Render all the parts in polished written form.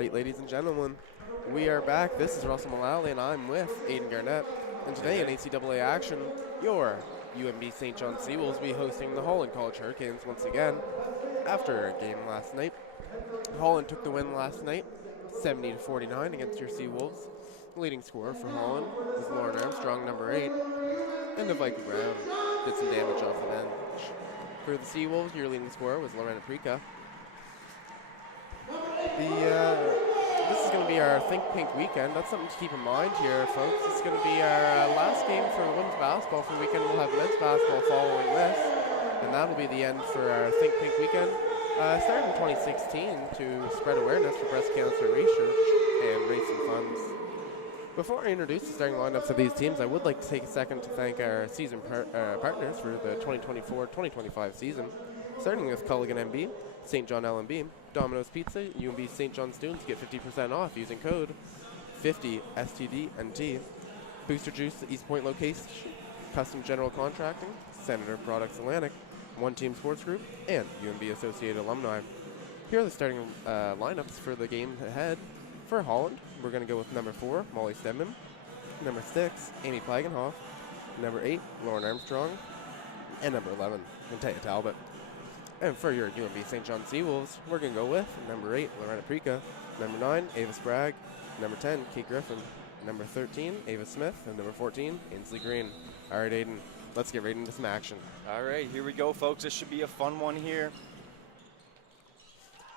Alright, ladies and gentlemen, we are back. This is Russell Mullally, and I'm with Aiden Garnett. And today in ACAA action, your UNB St. John SeaWolves will be hosting the Holland College Hurricanes once again after a game last night. Holland took the win last night, 70-49 against your SeaWolves. The leading scorer for Holland was Lauren Armstrong, number 8, and the Viking Brown did some damage off the bench. For the SeaWolves, your leading scorer was Lorena Prika. This is going to be our Think Pink weekend. That's something to keep in mind here, folks. This is going to be our last game for women's basketball for the weekend. We'll have men's basketball following this, and that'll be the end for our Think Pink weekend. Started in 2016 to spread awareness for breast cancer research and raise some funds. Before I introduce the starting lineups of these teams, I would like to take a second to thank our season partners for the 2024-2025 season, starting with Culligan MB, St. John LMB, Domino's Pizza. UNB St. John students get 50% off using code 50STDNT. Booster Juice, the East Point location, Custom General Contracting, Senator Products Atlantic, One Team Sports Group, and UNB Associated Alumni. Here are the starting lineups for the game ahead. For Holland, we're going to go with number 4, Molly Stedman, number 6, Amy Plagenhoff, number 8, Lauren Armstrong, and number 11, Taya Talbot. And for your UNB St. John SeaWolves, we're going to go with number 8, Lorena Prika, number 9, Ava Sprague, number 10, Kate Griffin, number 13, Ava Smith, and number 14, Ainsley Green. All right, Aiden, let's get right into some action. All right, here we go, folks. This should be a fun one here.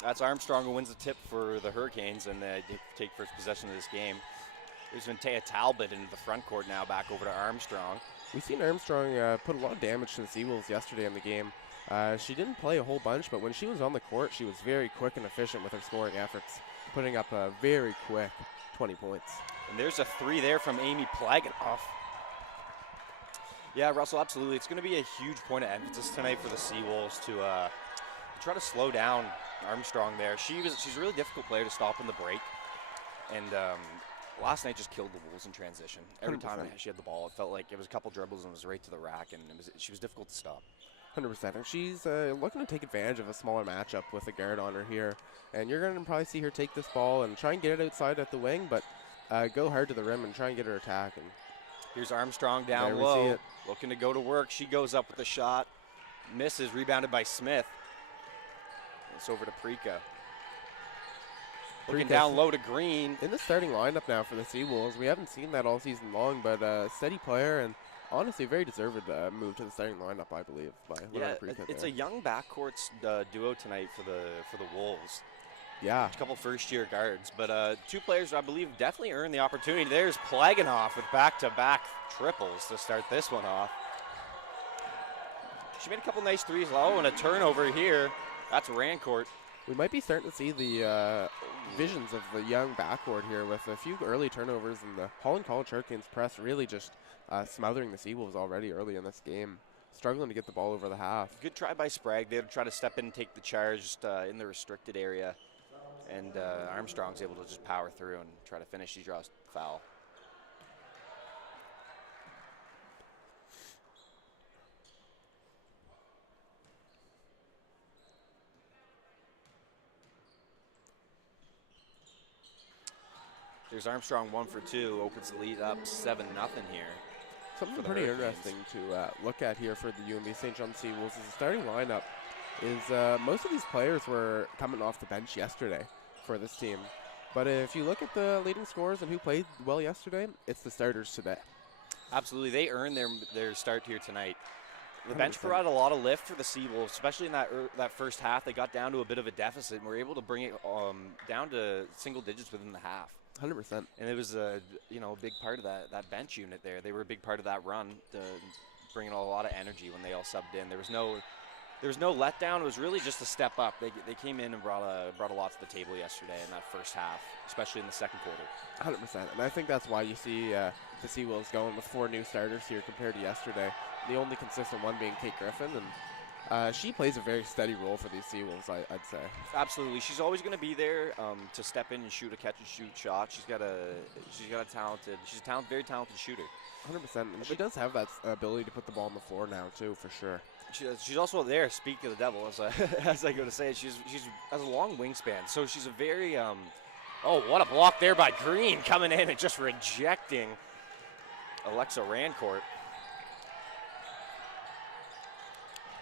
That's Armstrong who wins the tip for the Hurricanes, and they take first possession of this game. There's Taya Talbot into the front court now, back over to Armstrong. We've seen Armstrong put a lot of damage to the SeaWolves yesterday in the game. She didn't play a whole bunch, but when she was on the court, she was very quick and efficient with her scoring efforts, putting up a very quick 20 points. And there's a 3 there from Amy Plagenhoff. Yeah, Russell, absolutely. It's going to be a huge point of emphasis tonight for the SeaWolves to try to slow down Armstrong there. She's a really difficult player to stop in the break, and last night just killed the Wolves in transition. Every 100%. Time she had the ball, it felt like it was a couple dribbles and it was right to the rack, and she was difficult to stop. 100%. And she's looking to take advantage of a smaller matchup with a guard on her here. And you're going to probably see her take this ball and try and get it outside at the wing, but go hard to the rim and try and get her attack. And here's Armstrong down low, looking to go to work. She goes up with the shot, misses, rebounded by Smith. It's over to Prika. Looking down low to Green. In the starting lineup now for the SeaWolves. We haven't seen that all season long, but steady player and honestly, very deserved move to the starting lineup, I believe. Yeah, it's a young backcourt duo tonight for the Wolves. Yeah. A couple first-year guards, but 2 players I believe definitely earned the opportunity. There's Plagenhoff with back-to-back triples to start this one off. She made a couple nice threes. Oh, and a turnover here. That's Rancourt. We might be starting to see the visions of the young backcourt here with a few early turnovers, and the Holland College Hurricanes press really just smothering the SeaWolves already early in this game, struggling to get the ball over the half. Good try by Sprague. They try to step in and take the charge just, in the restricted area, and Armstrong's able to just power through and try to finish. She draws foul. There's Armstrong 1 for 2, opens the lead up 7-0 here. Something pretty interesting to look at here for the UNB St. John SeaWolves is the starting lineup is most of these players were coming off the bench yesterday for this team. But if you look at the leading scorers and who played well yesterday, it's the starters today. Absolutely. They earned their start here tonight. The 100%. bench provided a lot of lift for the SeaWolves, especially in that first half. They got down to a bit of a deficit and were able to bring it down to single digits within the half. 100%. And it was a big part of that bench unit there. They were a big part of that run, bringing a lot of energy when they all subbed in. There was no letdown. It was really just a step up. They came in and brought a lot to the table yesterday in that first half, especially in the second quarter. 100%. And I think that's why you see the SeaWolves going with 4 new starters here compared to yesterday. The only consistent one being Kate Griffin, and she plays a very steady role for these SeaWolves, I'd say. Absolutely, she's always going to be there to step in and shoot a catch and shoot shot. She's a very talented shooter. 100%. And she does have that ability to put the ball on the floor now too, for sure. She's also there. Speak of the devil, as I go to say, she has a long wingspan, so she's a very Oh, what a block there by Green, coming in and just rejecting Alexa Rancourt.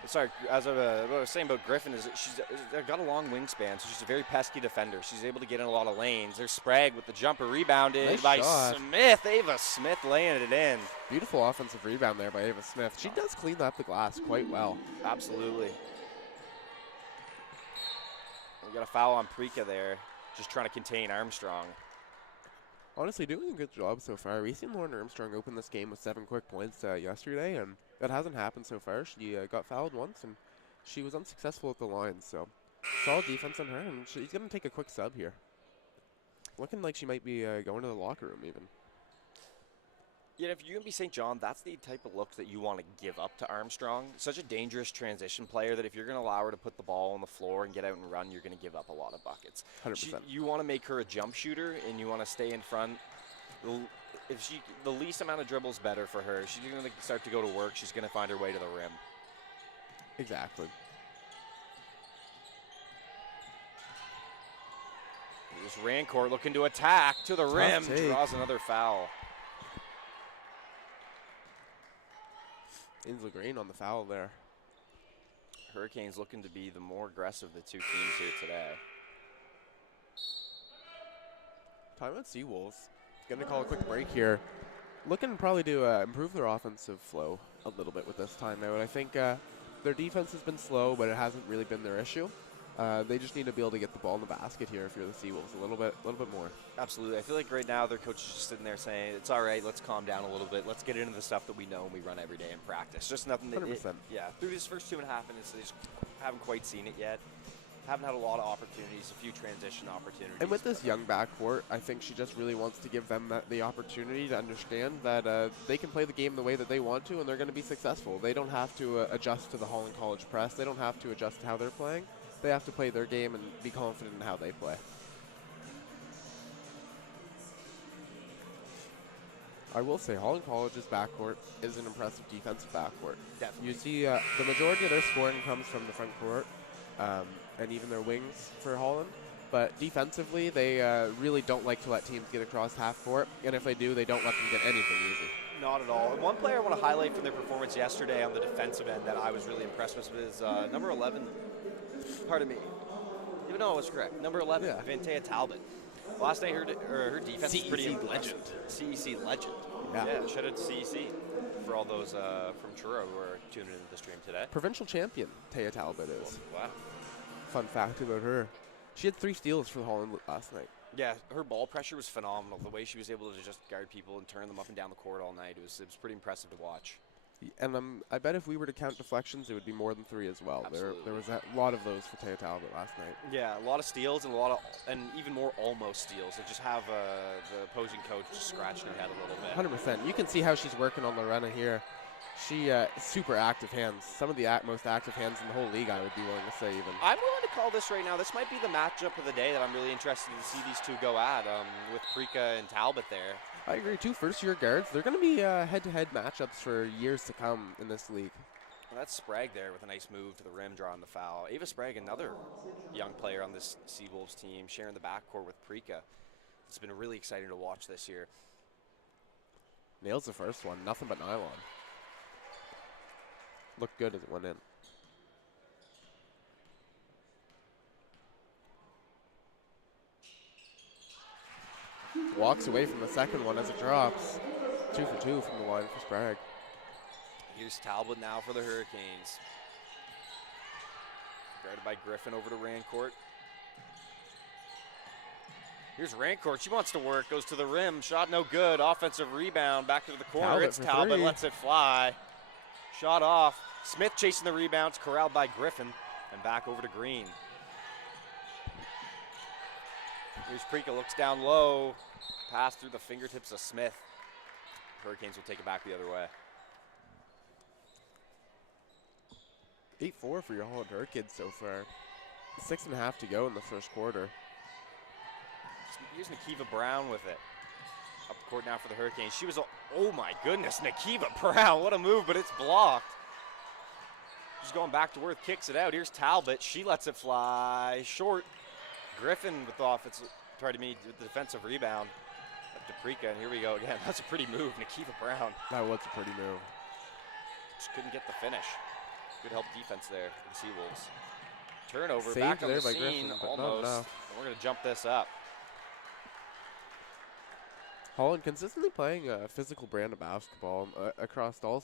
Sorry, as of, what I was saying about Griffin is that she's got a long wingspan, so she's a very pesky defender. She's able to get in a lot of lanes. There's Sprague with the jumper, rebounded Nice by shot. Smith. Ava Smith laying it in. Beautiful offensive rebound there by Ava Smith. She does clean up the glass quite well. Absolutely. We got a foul on Prika there, just trying to contain Armstrong. Honestly, doing a good job so far. We've seen Lauren Armstrong open this game with 7 quick points yesterday, and that hasn't happened so far. She got fouled once, and she was unsuccessful at the line. So, solid defense on her, and she's going to take a quick sub here. Looking like she might be going to the locker room even. Yeah, if you're going to be St. John, that's the type of look that you want to give up to Armstrong. Such a dangerous transition player that if you're going to allow her to put the ball on the floor and get out and run, you're going to give up a lot of buckets. 100%. You want to make her a jump shooter, and you want to stay in front. The least amount of dribbles better for her. She's going to start to go to work. She's going to find her way to the rim. Exactly. There's Rancourt looking to attack to the rim. take. Draws another foul. Insel Green on the foul there. Hurricanes looking to be the more aggressive of the two teams here today. Timeout SeaWolves. Going to call a quick break here. Looking probably to improve their offensive flow a little bit with this timeout. I think their defense has been slow, but it hasn't really been their issue. They just need to be able to get the ball in the basket here if you're the SeaWolves a little bit more. Absolutely. I feel like right now their coach is just sitting there saying, it's all right, let's calm down a little bit. Let's get into the stuff that we know and we run every day in practice. Just nothing that 100%. yeah, through this first 2.5 minutes, they just haven't quite seen it yet. Haven't had a lot of opportunities, a few transition opportunities. And with this young backcourt, I think she just really wants to give them the opportunity to understand that they can play the game the way that they want to, and they're going to be successful. They don't have to adjust to the Holland College press. They don't have to adjust to how they're playing. They have to play their game and be confident in how they play. I will say Holland College's backcourt is an impressive defensive backcourt. Definitely. You see the majority of their scoring comes from the front court and even their wings for Holland. But defensively, they really don't like to let teams get across half court. And if they do, they don't let them get anything easy. Not at all. And one player I want to highlight from their performance yesterday on the defensive end that I was really impressed with is number 11. Pardon me. Even though I was correct. Number 11, Yeah. Vantea Talbot. Last night, her defense is pretty CEC impressive. legend. CEC legend. Yeah. Shout out to CEC for all those from Truro who are tuning into the stream today. Provincial champion, Taya Talbot is. Wow. Fun fact about her. She had 3 steals for Holland last night. Yeah, her ball pressure was phenomenal. The way she was able to just guard people and turn them up and down the court all night, it was pretty impressive to watch. And I bet if we were to count deflections, it would be more than 3 as well. There was a lot of those for Taya Talbot last night. Yeah, a lot of steals and even more almost steals. They just have the opposing coach just scratching her head a little bit. 100%. You can see how she's working on Lorena here. She super active hands. Some of the most active hands in the whole league, I would be willing to say even. I'm willing to call this right now. This might be the matchup of the day that I'm really interested to see these two go at with Prika and Talbot there. I agree, too. First-year guards, they're going to be head-to-head matchups for years to come in this league. Well, that's Sprague there with a nice move to the rim, drawing the foul. Ava Sprague, another young player on this SeaWolves team, sharing the backcourt with Prika. It's been really exciting to watch this year. Nails the first one. Nothing but nylon. Looked good as it went in. Walks away from the second one as it drops. 2 for 2 from the line for Sprague. Here's Talbot now for the Hurricanes. Guarded by Griffin over to Rancourt. Here's Rancourt. She wants to work. Goes to the rim. Shot no good. Offensive rebound. Back to the corner. Talbot It's for Talbot. 3. Lets it fly. Shot off. Smith chasing the rebounds. Corralled by Griffin. And back over to Green. Here's Prika. Looks down low. Pass through the fingertips of Smith. Hurricanes will take it back the other way. 8-4 for your Holland Hurricanes so far. 6.5 to go in the first quarter. Here's Nakiva Brown with it. Up the court now for the Hurricanes. She was, oh my goodness, Nakiva Brown. What a move, but it's blocked. She's going back to work, kicks it out. Here's Talbot. She lets it fly short. Griffin with the offensive the defensive rebound. Up to Prika, and here we go again. That's a pretty move, Nikiva Brown. That was a pretty move. Just couldn't get the finish. Good help defense there for the Seawolves. Turnover, Saved back on there the by scene, Griffin, but not almost. enough. And we're going to jump this up. Holland consistently playing a physical brand of basketball across all,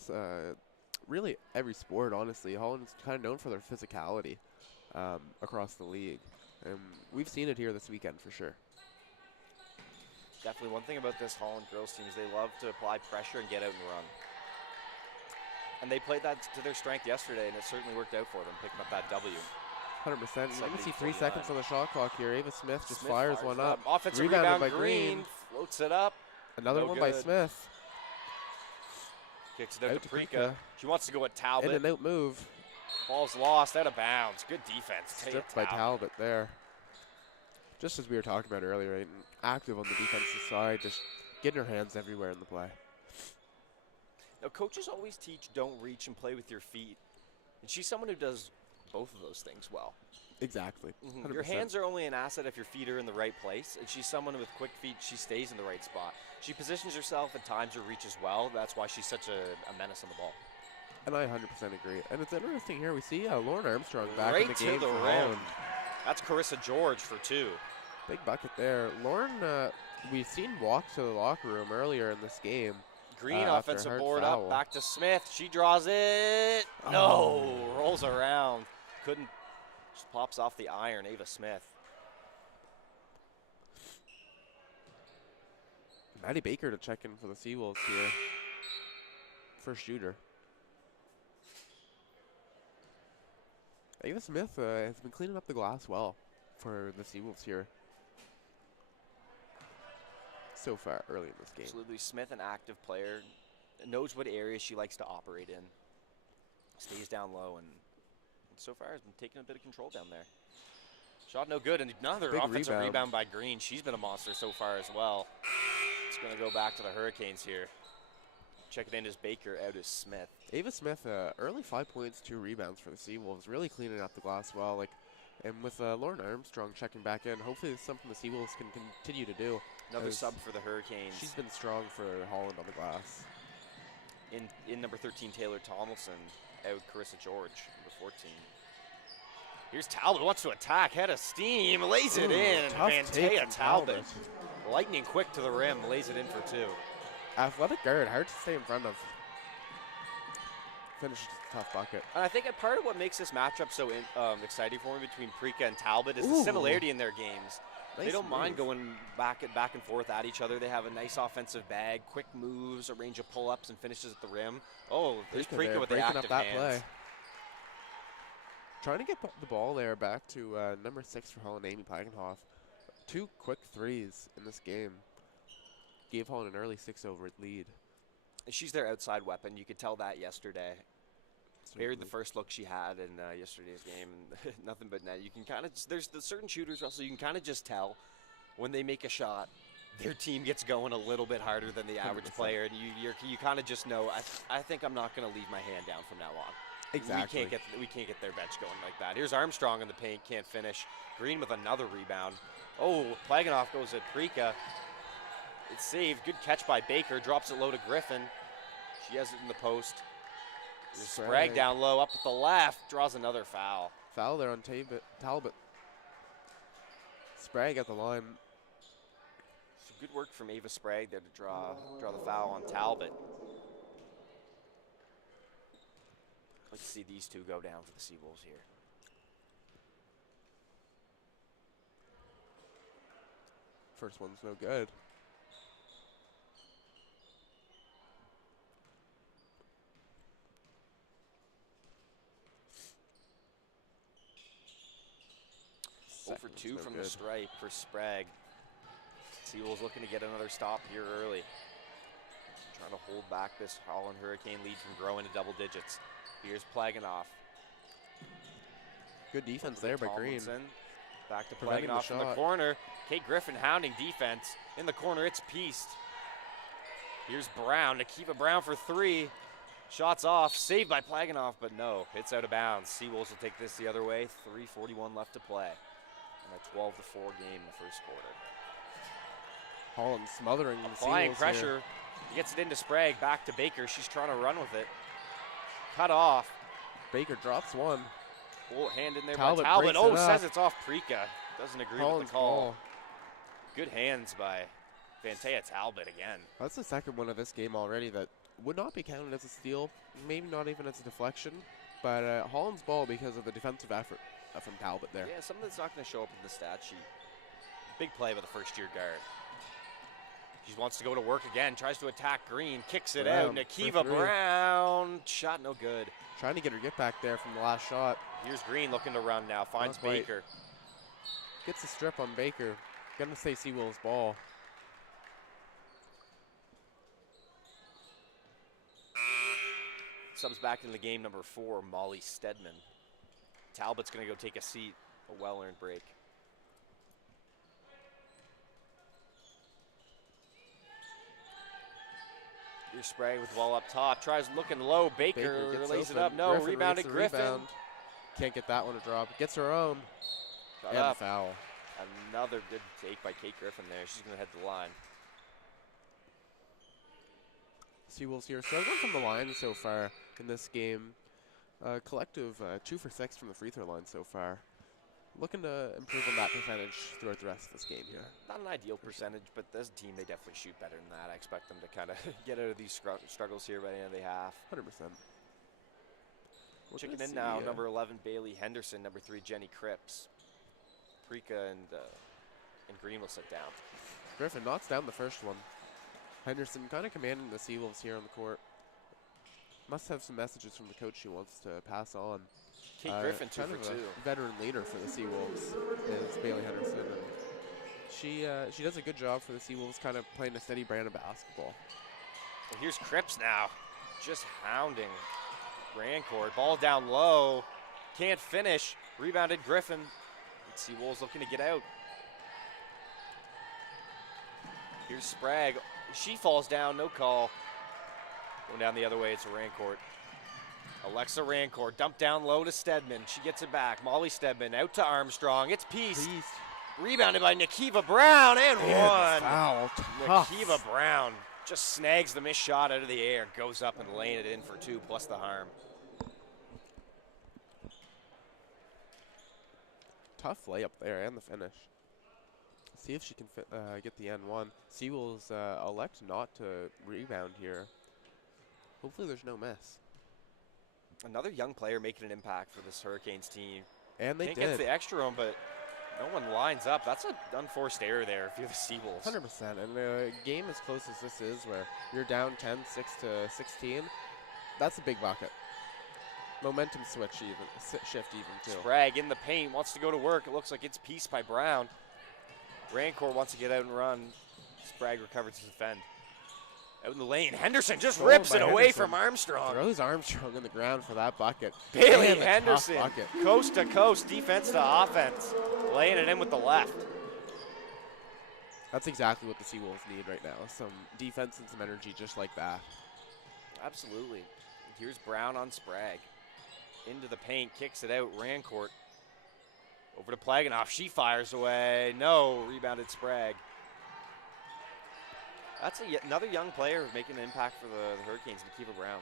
really every sport, honestly. Holland's kind of known for their physicality across the league. And we've seen it here this weekend for sure. Definitely one thing about this Holland girls team is they love to apply pressure and get out and run. And they played that to their strength yesterday, and it certainly worked out for them, picking up that W. 100%. You can see 3 seconds on the shot clock here. Ava Smith just fires one up. Offensive Rebounded rebound by Green. Floats it up. Another one by Smith. Kicks it out to Prika. She wants to go at Talbot. And an out move. Ball's lost, out of bounds. Good defense. Stripped by Talbot there. Just as we were talking about earlier, right? Active on the defensive side, just getting her hands everywhere in the play. Now, coaches always teach don't reach and play with your feet. And she's someone who does both of those things well. Exactly. Your hands are only an asset if your feet are in the right place. And she's someone with quick feet. She stays in the right spot. She positions herself at times or reaches well. That's why she's such a menace on the ball. And I 100% agree. And it's interesting here. We see Lauren Armstrong back right in the game to the for rim. Holland. That's Carissa George for 2. Big bucket there. Lauren, we've seen walk to the locker room earlier in this game. Green offensive board up, back to Smith. She draws it. Oh. No, rolls around. Couldn't, just pops off the iron, Ava Smith. Maddie Baker to check in for the SeaWolves here. First shooter. Ava Smith has been cleaning up the glass well for the SeaWolves here so far early in this game. Absolutely. Smith, an active player, knows what areas she likes to operate in. Stays down low, and so far has been taking a bit of control down there. Shot no good, and another Big offensive rebound by Green. She's been a monster so far as well. It's going to go back to the Hurricanes here. Checking in as Baker, out as Smith. Ava Smith, early 5 points, 2 rebounds for the SeaWolves, really cleaning up the glass well. And with Lauren Armstrong checking back in, hopefully it's something the SeaWolves can continue to do. Another sub for the Hurricanes. She's been strong for Holland on the glass. In number 13, Taylor Tomlinson, out Carissa George, number 14. Here's Talbot, wants to attack, head of steam, lays it in. Vantea Talbot, lightning quick to the rim, lays it in for 2. Athletic guard, hard to stay in front of. Finishes a tough bucket. And I think a part of what makes this matchup so exciting for me between Prika and Talbot is the similarity in their games. They don't mind going back and forth at each other. They have a nice offensive bag, quick moves, a range of pull-ups, and finishes at the rim. Oh, there's Prika with the active up that hands. Play. Trying to get the ball there back to number 6 for Holland, Amy Plagenhoff. 2 quick threes in this game. Gave Holland an early 6-over lead. She's their outside weapon. You could tell that yesterday. Buried the first look she had in yesterday's game, and nothing but net. You can kind of, there's the certain shooters, Russell, you can kind of just tell when they make a shot, their team gets going a little bit harder than the average 100%. player, and you kind of just know, I think I'm not going to leave my hand down from now on. Exactly. We can't get their bench going like that. Here's Armstrong in the paint, can't finish. Green with another rebound. Oh, Plaganoff goes at Prika. It's saved. Good catch by Baker. Drops it low to Griffin. She has it in the post. Sprague down low, up at the left. Draws another foul. Foul there on Talbot. Sprague at the line. So good work from Ava Sprague there to draw the foul on Talbot. Let's see these two go down for the SeaWolves here. First one's no good. For 2 from the stripe for Sprague. SeaWolves looking to get another stop here early. Trying to hold back this Holland Hurricane lead from growing to double digits. Here's Plaganoff. Good defense there by Green. Back to Preventing Plaganoff in the corner. Kate Griffin hounding defense. In the corner, it's Piest. Here's Brown. Nikiva Brown for 3. Shots off. Saved by Plaganoff, but no. Hits out of bounds. SeaWolves will take this the other way. 3:41 left to play. And a 12-4 game in the first quarter. Holland smothering the Applying SeaWolves here. pressure. Gets it into Sprague. Back to Baker. She's trying to run with it. Cut off. Baker drops one. Oh, hand in there Talbot by Talbot. breaks Oh, it says up. it's off Prika. Doesn't agree Holland's with the call. ball. Good hands by Fantea Talbot again. That's the second one of this game already that would not be counted as a steal, maybe not even as a deflection, but Holland's ball because of the defensive effort from Talbot there. Yeah, something that's not going to show up in the stat sheet. Big play by the first-year guard. She wants to go to work again, tries to attack Green, kicks it out. Nakiva Brown, shot no good. Trying to get her get back there from the last shot. Here's Green looking to run now, finds Baker. Gets a strip on Baker. Gonna say SeaWolves ball. Subs back into the game, number 4, Molly Stedman. Talbot's gonna go take a seat, a well-earned break. Here's Sprague with the ball up top, tries looking low, Baker lays it up, no, rebounded Griffin. Rebound. Can't get that one to drop, gets her own. Shot and up. Foul. Another good take by Kate Griffin there, she's gonna head to the line. SeaWolves here struggling from the line so far in this game. Collective 2 for 6 from the free throw line so far. Looking to improve on that percentage throughout the rest of this game here. Not an ideal percentage, but as a team, they definitely shoot better than that. I expect them to kind of get out of these struggles here by the end of the half. 100%. Checking in now, number 11, Bailey Henderson, number 3, Jenny Cripps. Prika and Green will sit down. Griffin knocks down the first one. Henderson kind of commanding the SeaWolves here on the court. Must have some messages from the coach she wants to pass on. Kate Griffin, 2 for 2. Veteran leader for the SeaWolves is Bailey Henderson. And she does a good job for the SeaWolves, kind of playing a steady brand of basketball. And here's Cripps now, just hounding Rancourt. Ball down low, can't finish. Rebounded Griffin. SeaWolves looking to get out. Here's Sprague. She falls down, no call. Going down the other way, it's a Rancourt. Alexa Rancourt, dumped down low to Stedman. She gets it back. Molly Stedman out to Armstrong. It's Peace. Rebounded by Nakiva Brown and one. Foul. Nakiva Brown just snags the missed shot out of the air, goes up and laying it in for 2 plus the harm. Tough layup there and the finish. See if she can get the N1. SeaWolves elect not to rebound here. Hopefully there's no miss. Another young player making an impact for this Hurricanes team. And they Can't did. get the extra one, but no one lines up. That's an unforced error there if you're the SeaWolves. 100%. And a game as close as this is, where you're down 10, 6 to 16, that's a big bucket. Momentum shift even too. Sprague in the paint, wants to go to work. It looks like it's Peace by Brown. Rancourt wants to get out and run. Sprague recovers to defend. Out in the lane, Henderson just rips it away from Armstrong. Throws Armstrong on the ground for that bucket. Bailey Henderson, coast to coast, defense to offense. Laying it in with the left. That's exactly what the SeaWolves need right now. Some defense and some energy just like that. Absolutely. Here's Brown on Sprague. Into the paint, kicks it out, Rancourt. Over to Plaganoff, she fires away. No, rebounded Sprague. That's another young player making an impact for the Hurricanes, Nakiva Brown.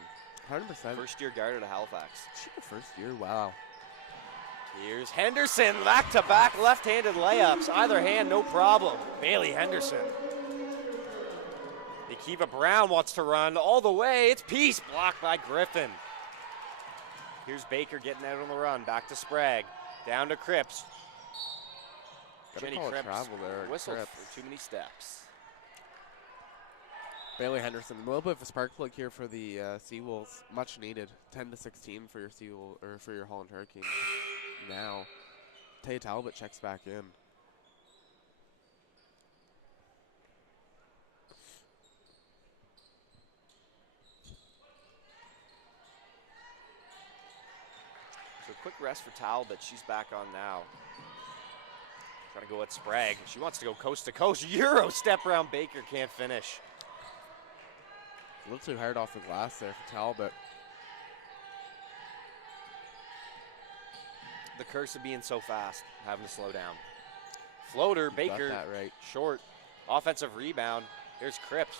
100%. First-year guard at Halifax. She the first year, wow. Here's Henderson, back-to-back left-handed layups. Either hand, no problem. Bailey Henderson. Nakiva Brown wants to run all the way. It's Peace, blocked by Griffin. Here's Baker getting out on the run. Back to Sprague. Down to Cripps. Jenny Cripps whistled for too many steps. Bailey Henderson, a little bit of a spark plug here for the SeaWolves. Much needed. 10 to 16 for your for your Holland Hurricanes. Now, Tay Talbot checks back in. So quick rest for Talbot. She's back on now. Trying to go at Sprague. She wants to go coast to coast. Euro step around Baker, can't finish. A little too hard off the glass there for Talbot. The curse of being so fast, having to slow down. Floater, Baker, Got that right. short. Offensive rebound. Here's Cripps.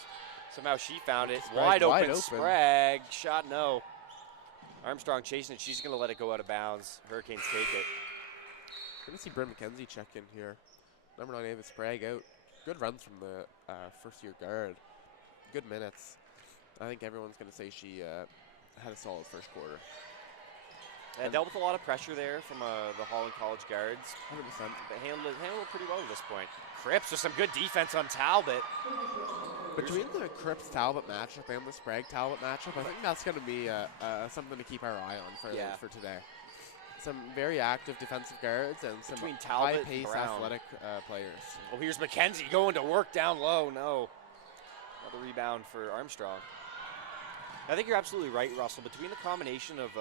Somehow she found it. Sprague Wide open. Sprague. Shot no. Armstrong chasing it. She's going to let it go out of bounds. Hurricanes take it. We're going to see Bryn McKenzie check in here. Number 9, Ava Sprague out. Good runs from the first-year guard. Good minutes. I think everyone's going to say she had a solid first quarter. And dealt with a lot of pressure there from the Holland College guards. 100%. But handled it pretty well at this point. Cripps with some good defense on Talbot. Between the Cripps-Talbot matchup and the Sprague-Talbot matchup, I think that's going to be something to keep our eye on for today. Some very active defensive guards and some high-pace athletic players. Oh, here's McKenzie going to work down low. No. Another rebound for Armstrong. I think you're absolutely right, Russell. Between the combination of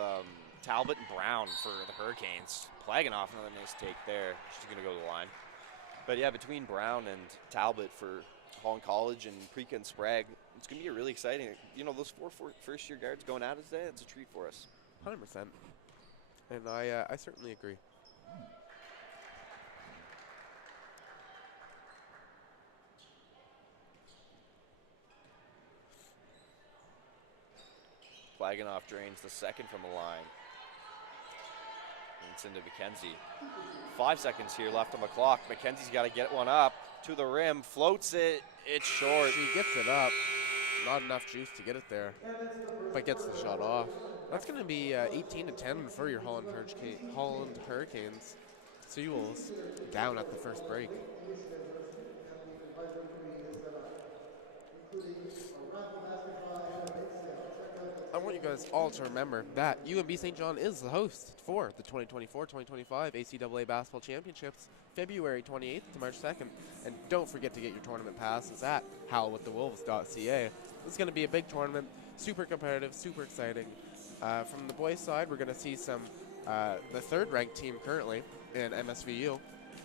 Talbot and Brown for the Hurricanes, Plaganoff, another nice take there. She's going to go to the line. But yeah, between Brown and Talbot for Holland College and Preeka and Sprague, it's going to be really exciting. You know, those four first-year guards going at it today, it's a treat for us. 100%. And I certainly agree. Plaganoff drains the second from the line. And it's into McKenzie. 5 seconds here left on the clock. McKenzie's got to get one up to the rim. Floats it. It's short. She gets it up. Not enough juice to get it there. But gets the shot off. That's going to be 18-10 for your Holland Hurricanes. SeaWolves down at the first break. I want you guys all to remember that UNB St. John is the host for the 2024-2025 ACAA Basketball Championships, February 28th to March 2nd. And don't forget to get your tournament passes at howlwiththewolves.ca. This is going to be a big tournament, super competitive, super exciting. From the boys' side, we're going to see some the third-ranked team currently in MSVU.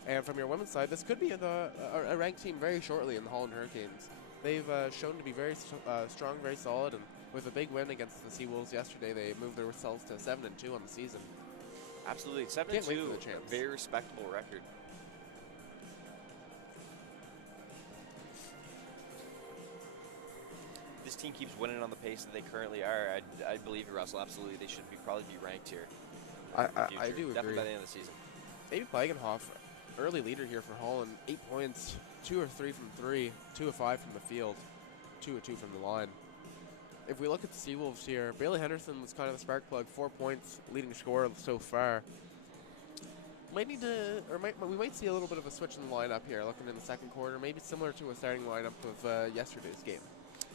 And from your women's side, this could be a ranked team very shortly in the Holland Hurricanes. They've shown to be very strong, very solid, and with a big win against the SeaWolves yesterday, they moved themselves to 7-2 on the season. Absolutely, 7-2, a very respectable record. This team keeps winning on the pace that they currently are. I believe you, Russell. Absolutely, they should probably be ranked here. I do agree. Definitely by the end of the season. Maybe Plaganoff, early leader here for Holland. 8 points, 2 or 3 from 3, 2 of 5 from the field, 2 of 2 from the line. If we look at the SeaWolves here, Bailey Henderson was kind of the spark plug, 4 points, leading scorer so far. We might see a little bit of a switch in the lineup here, looking in the second quarter, maybe similar to a starting lineup of yesterday's game.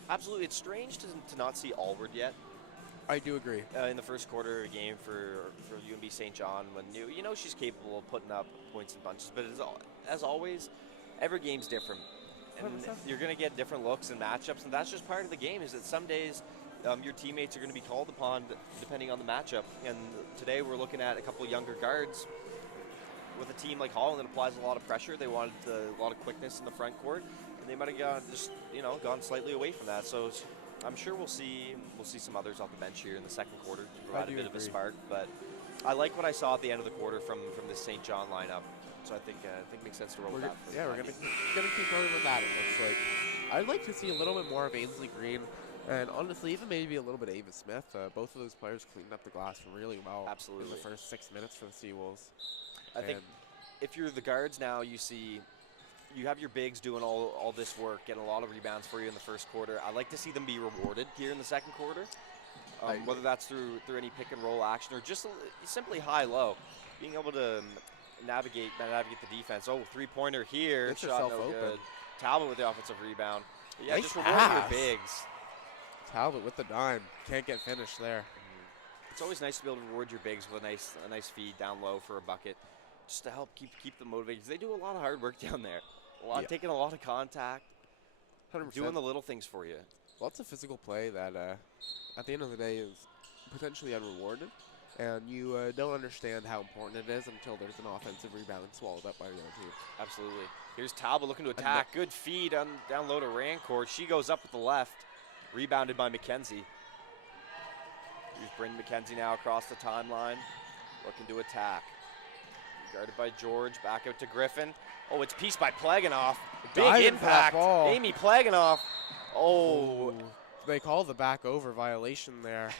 Absolutely, it's strange to not see Allward yet. I do agree. In the first quarter game for UNB St. John, when you know she's capable of putting up points in bunches, but as always, every game's different. And 100%. You're going to get different looks and matchups, and that's just part of the game, is that some days your teammates are going to be called upon depending on the matchup. And today we're looking at a couple of younger guards with a team like Holland that applies a lot of pressure. They wanted a lot of quickness in the front court, and they might have gone slightly away from that. So I'm sure we'll see some others off the bench here in the second quarter to provide a bit of a spark. But I like what I saw at the end of the quarter from this St. John lineup. So I think it makes sense to roll with that. Yeah, we're gonna keep going with that. It looks like I'd like to see a little bit more of Ainsley Green, and honestly, even maybe a little bit of Ava Smith. Both of those players cleaned up the glass really well. Absolutely. In the first 6 minutes for the SeaWolves. I think if you're the guards now, you have your bigs doing all this work, getting a lot of rebounds for you in the first quarter. I like to see them be rewarded here in the second quarter, whether that's through any pick and roll action or just simply high-low, being able to navigate the defense. Oh, three-pointer here. Gets shot no open. good. Talbot with the offensive rebound. But yeah, nice just reward your bigs. Talbot with the dime. Can't get finished there. It's always nice to be able to reward your bigs with a nice feed down low for a bucket, just to help keep them motivated. They do a lot of hard work down there. Taking a lot of contact, 100%. doing the little things for you. Lots of physical play that, at the end of the day, is potentially unrewarded. And you don't understand how important it is until there's an offensive rebound swallowed up by the other team. Absolutely. Here's Talbot looking to attack. Good feed down low to Rancourt. She goes up with the left. Rebounded by McKenzie. Here's Bryn McKenzie now across the timeline. Looking to attack. Guarded by George, back out to Griffin. Oh, it's pieced by Plaganoff. Big Diving for that impact. ball. Amy Plaganoff. Oh. Ooh, they call the back over violation there.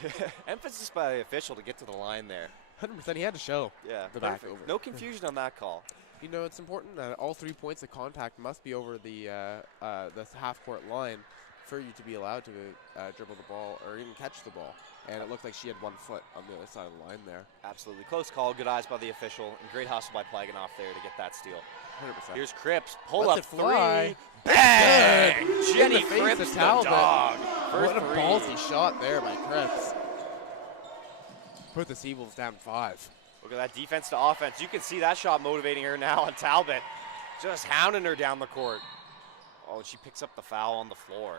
Emphasis by the official to get to the line there. 100%, he had to show Yeah, the back perfect. over. No confusion on that call. You know, it's important that all 3 points of contact must be over the half-court line for you to be allowed to dribble the ball or even catch the ball. And it looked like she had 1 foot on the other side of the line there. Absolutely. Close call. Good eyes by the official. And great hustle by Plaganoff there to get that steal. 100%. Here's Cripps. Pull Lets up it fly. three. Bang! Good. Jenny In the face Cripps, of the Talbot. dog. First What a three. ballsy shot there by Cripps. Put the SeaWolves down 5. Look at that defense to offense. You can see that shot motivating her now on Talbot. Just hounding her down the court. Oh, and she picks up the foul on the floor.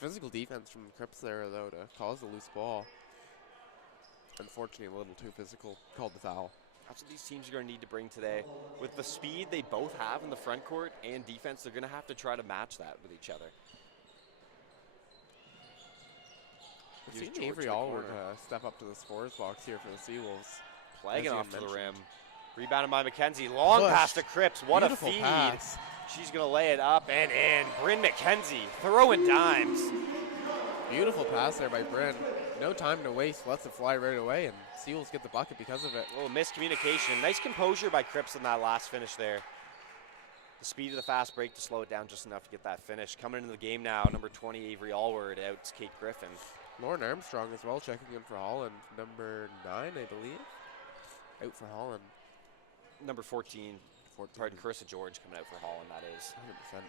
Physical defense from Cripps there, though, to cause the loose ball. Unfortunately, a little too physical. Called the foul. That's what these teams are going to need to bring today. With the speed they both have in the front court and defense, they're going to have to try to match that with each other. We've Here's seen George Avery in the Allward corner. step up to the scorer's box here for the SeaWolves. Plagging As you off to the rim. mentioned. Rebounded by McKenzie. Long Pushed. pass to Cripps. What Beautiful a feed. pass. She's going to lay it up and in. Bryn McKenzie throwing dimes. Beautiful pass there by Bryn. No time to waste. Lets it fly right away, and SeaWolves get the bucket because of it. A little miscommunication. Nice composure by Cripps in that last finish there. The speed of the fast break to slow it down just enough to get that finish. Coming into the game now, number 20, Avery Allward, out to Kate Griffin. Lauren Armstrong as well, checking in for Holland. Number 9, I believe. Out for Holland. Number 14, pardon, Carissa George coming out for Holland, that is. 100%.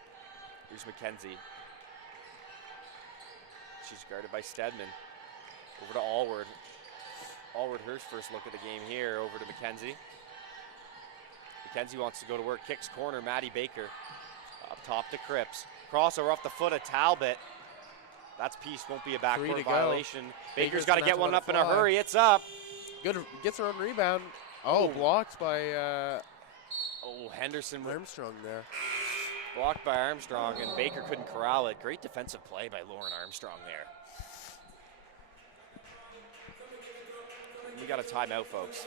Here's McKenzie. She's guarded by Stedman. Over to Allward. Allward, her first look at the game here. Over to McKenzie. McKenzie wants to go to work. Kicks corner, Maddie Baker. Up top to Cripps. Crossover off the foot of Talbot. That's piece, won't be a backcourt violation. Baker's got to get one up in a hurry. It's up. Good, gets her own rebound. Oh, blocked by Henderson. Armstrong there. Blocked by Armstrong, and Baker couldn't corral it. Great defensive play by Lauren Armstrong there. We got a timeout, folks.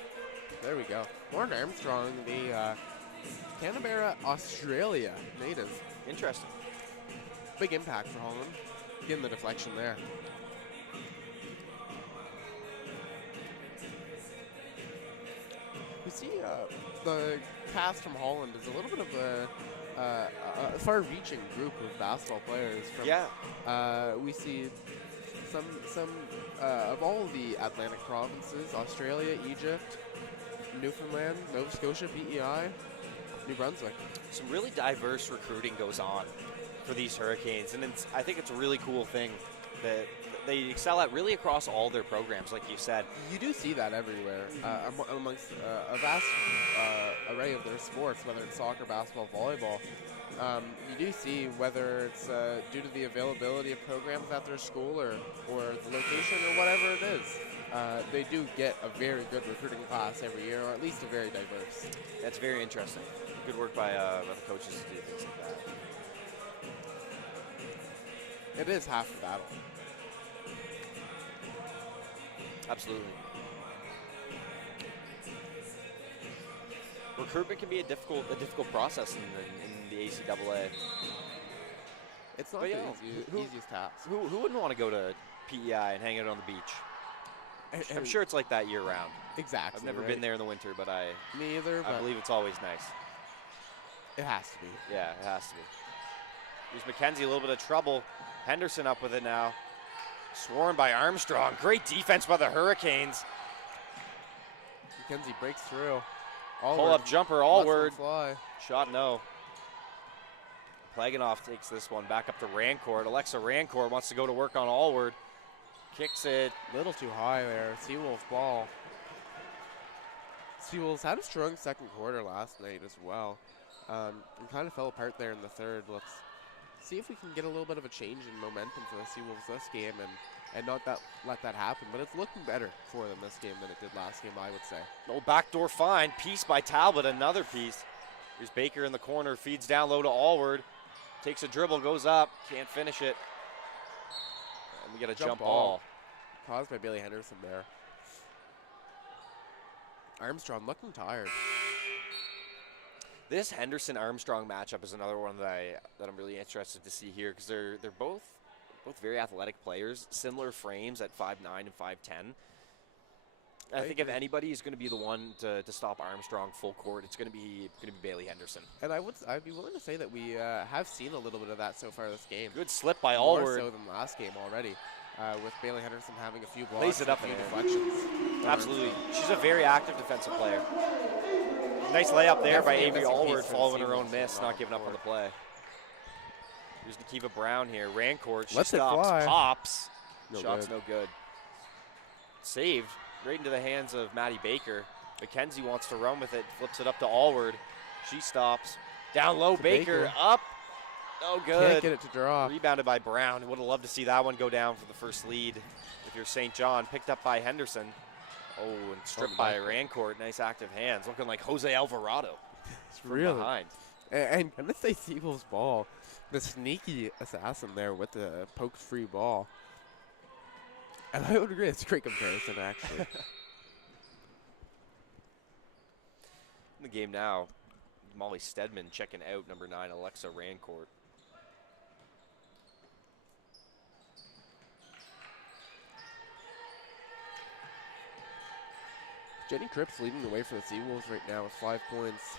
There we go. Lauren Armstrong, the Canberra, Australia native. Interesting. Big impact for Holland. Getting the deflection there. We see the cast from Holland is a little bit of a far-reaching group of basketball players. From, Yeah. we see some of all of the Atlantic provinces: Australia, Egypt, Newfoundland, Nova Scotia, PEI, New Brunswick. Some really diverse recruiting goes on for these Hurricanes, and I think it's a really cool thing that they excel at really across all their programs, like you said. You do see that everywhere amongst a vast array of their sports, whether it's soccer, basketball, volleyball. You do see whether it's due to the availability of programs at their school or the location or whatever it is. They do get a very good recruiting class every year, or at least a very diverse. That's very interesting. Good work by the coaches to do things like that. It is half the battle. Absolutely. Recruitment can be a difficult process in the ACAA. It's not But the yeah, easiest task. Who wouldn't want to go to PEI and hang out on the beach? I'm sure it's like that year round. Exactly. I've never right? been there in the winter, but I Me either. But believe it's always nice. it has to be. Yeah, it has to be. Here's McKenzie, a little bit of trouble. Henderson up with it now. Swarmed by Armstrong. Great defense by the Hurricanes. McKenzie breaks through. Pull-up jumper, lets them Allward. fly. Shot no. Plaganoff takes this one back up to Rancourt. Alexa Rancourt wants to go to work on Allward. Kicks it. Little too high there. SeaWolves ball. SeaWolves had a strong second quarter last night as well. And kind of fell apart there in the third. Let's see if we can get a little bit of a change in momentum for the SeaWolves this game and not let that happen. But it's looking better for them this game than it did last game, I would say. No backdoor find. Piece by Talbot. Another piece. Here's Baker in the corner. Feeds down low to Allward. Takes a dribble. Goes up. Can't finish it. And we get a jump ball. Caused by Bailey Henderson there. Armstrong looking tired. This Henderson-Armstrong matchup is another one that I'm really interested to see here because they're both very athletic players, similar frames at 5'9" and 5'10". I think if anybody is going to be the one to stop Armstrong full court, it's going to be Bailey Henderson. And I'd be willing to say that we have seen a little bit of that so far this game. Good slip by More Allward. so than last game already, with Bailey Henderson having a few blocks, Lays it up a few and in. deflections. Absolutely, she's a very active defensive player. Nice layup there by Avery Allward, following her own miss, not giving up on the play. Here's Nikiva Brown here, Rancourt. She stops, pops. Shot's no good. Saved. Right into the hands of Maddie Baker. McKenzie wants to run with it, flips it up to Allward. She stops. Down low, Baker up. No good. Can't get it to draw. Rebounded by Brown. Would have loved to see that one go down for the first lead with your St. John. Picked up by Henderson. Oh, and stripped by Rancourt. Nice active hands. Looking like Jose Alvarado. It's really behind. And I'm going to say SeaWolves ball. The sneaky assassin there with the poked free ball. And I would agree, it's a great comparison, actually. In the game now, Molly Stedman checking out number 9, Alexa Rancourt. Jenny Cripps leading the way for the SeaWolves right now with 5 points.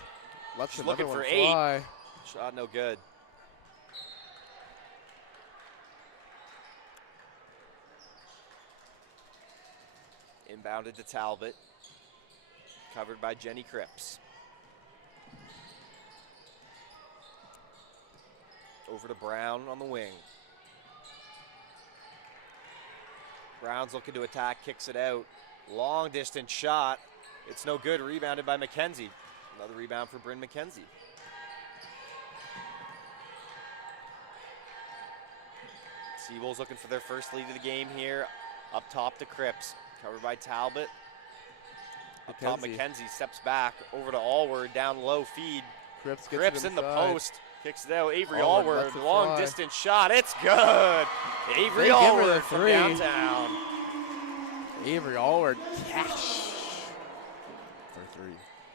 She's looking for 8. Shot no good. Inbounded to Talbot. Covered by Jenny Cripps. Over to Brown on the wing. Brown's looking to attack, kicks it out. Long distance shot. It's no good. Rebounded by McKenzie. Another rebound for Bryn McKenzie. SeaWolves looking for their first lead of the game here. Up top to Cripps. Covered by Talbot. Up top, McKenzie steps back. Over to Allward. Down low feed. Cripps in the post. Kicks it out. Avery Allward. Long distance shot. It's good. Avery Allward from downtown. Avery Allward cash for 3.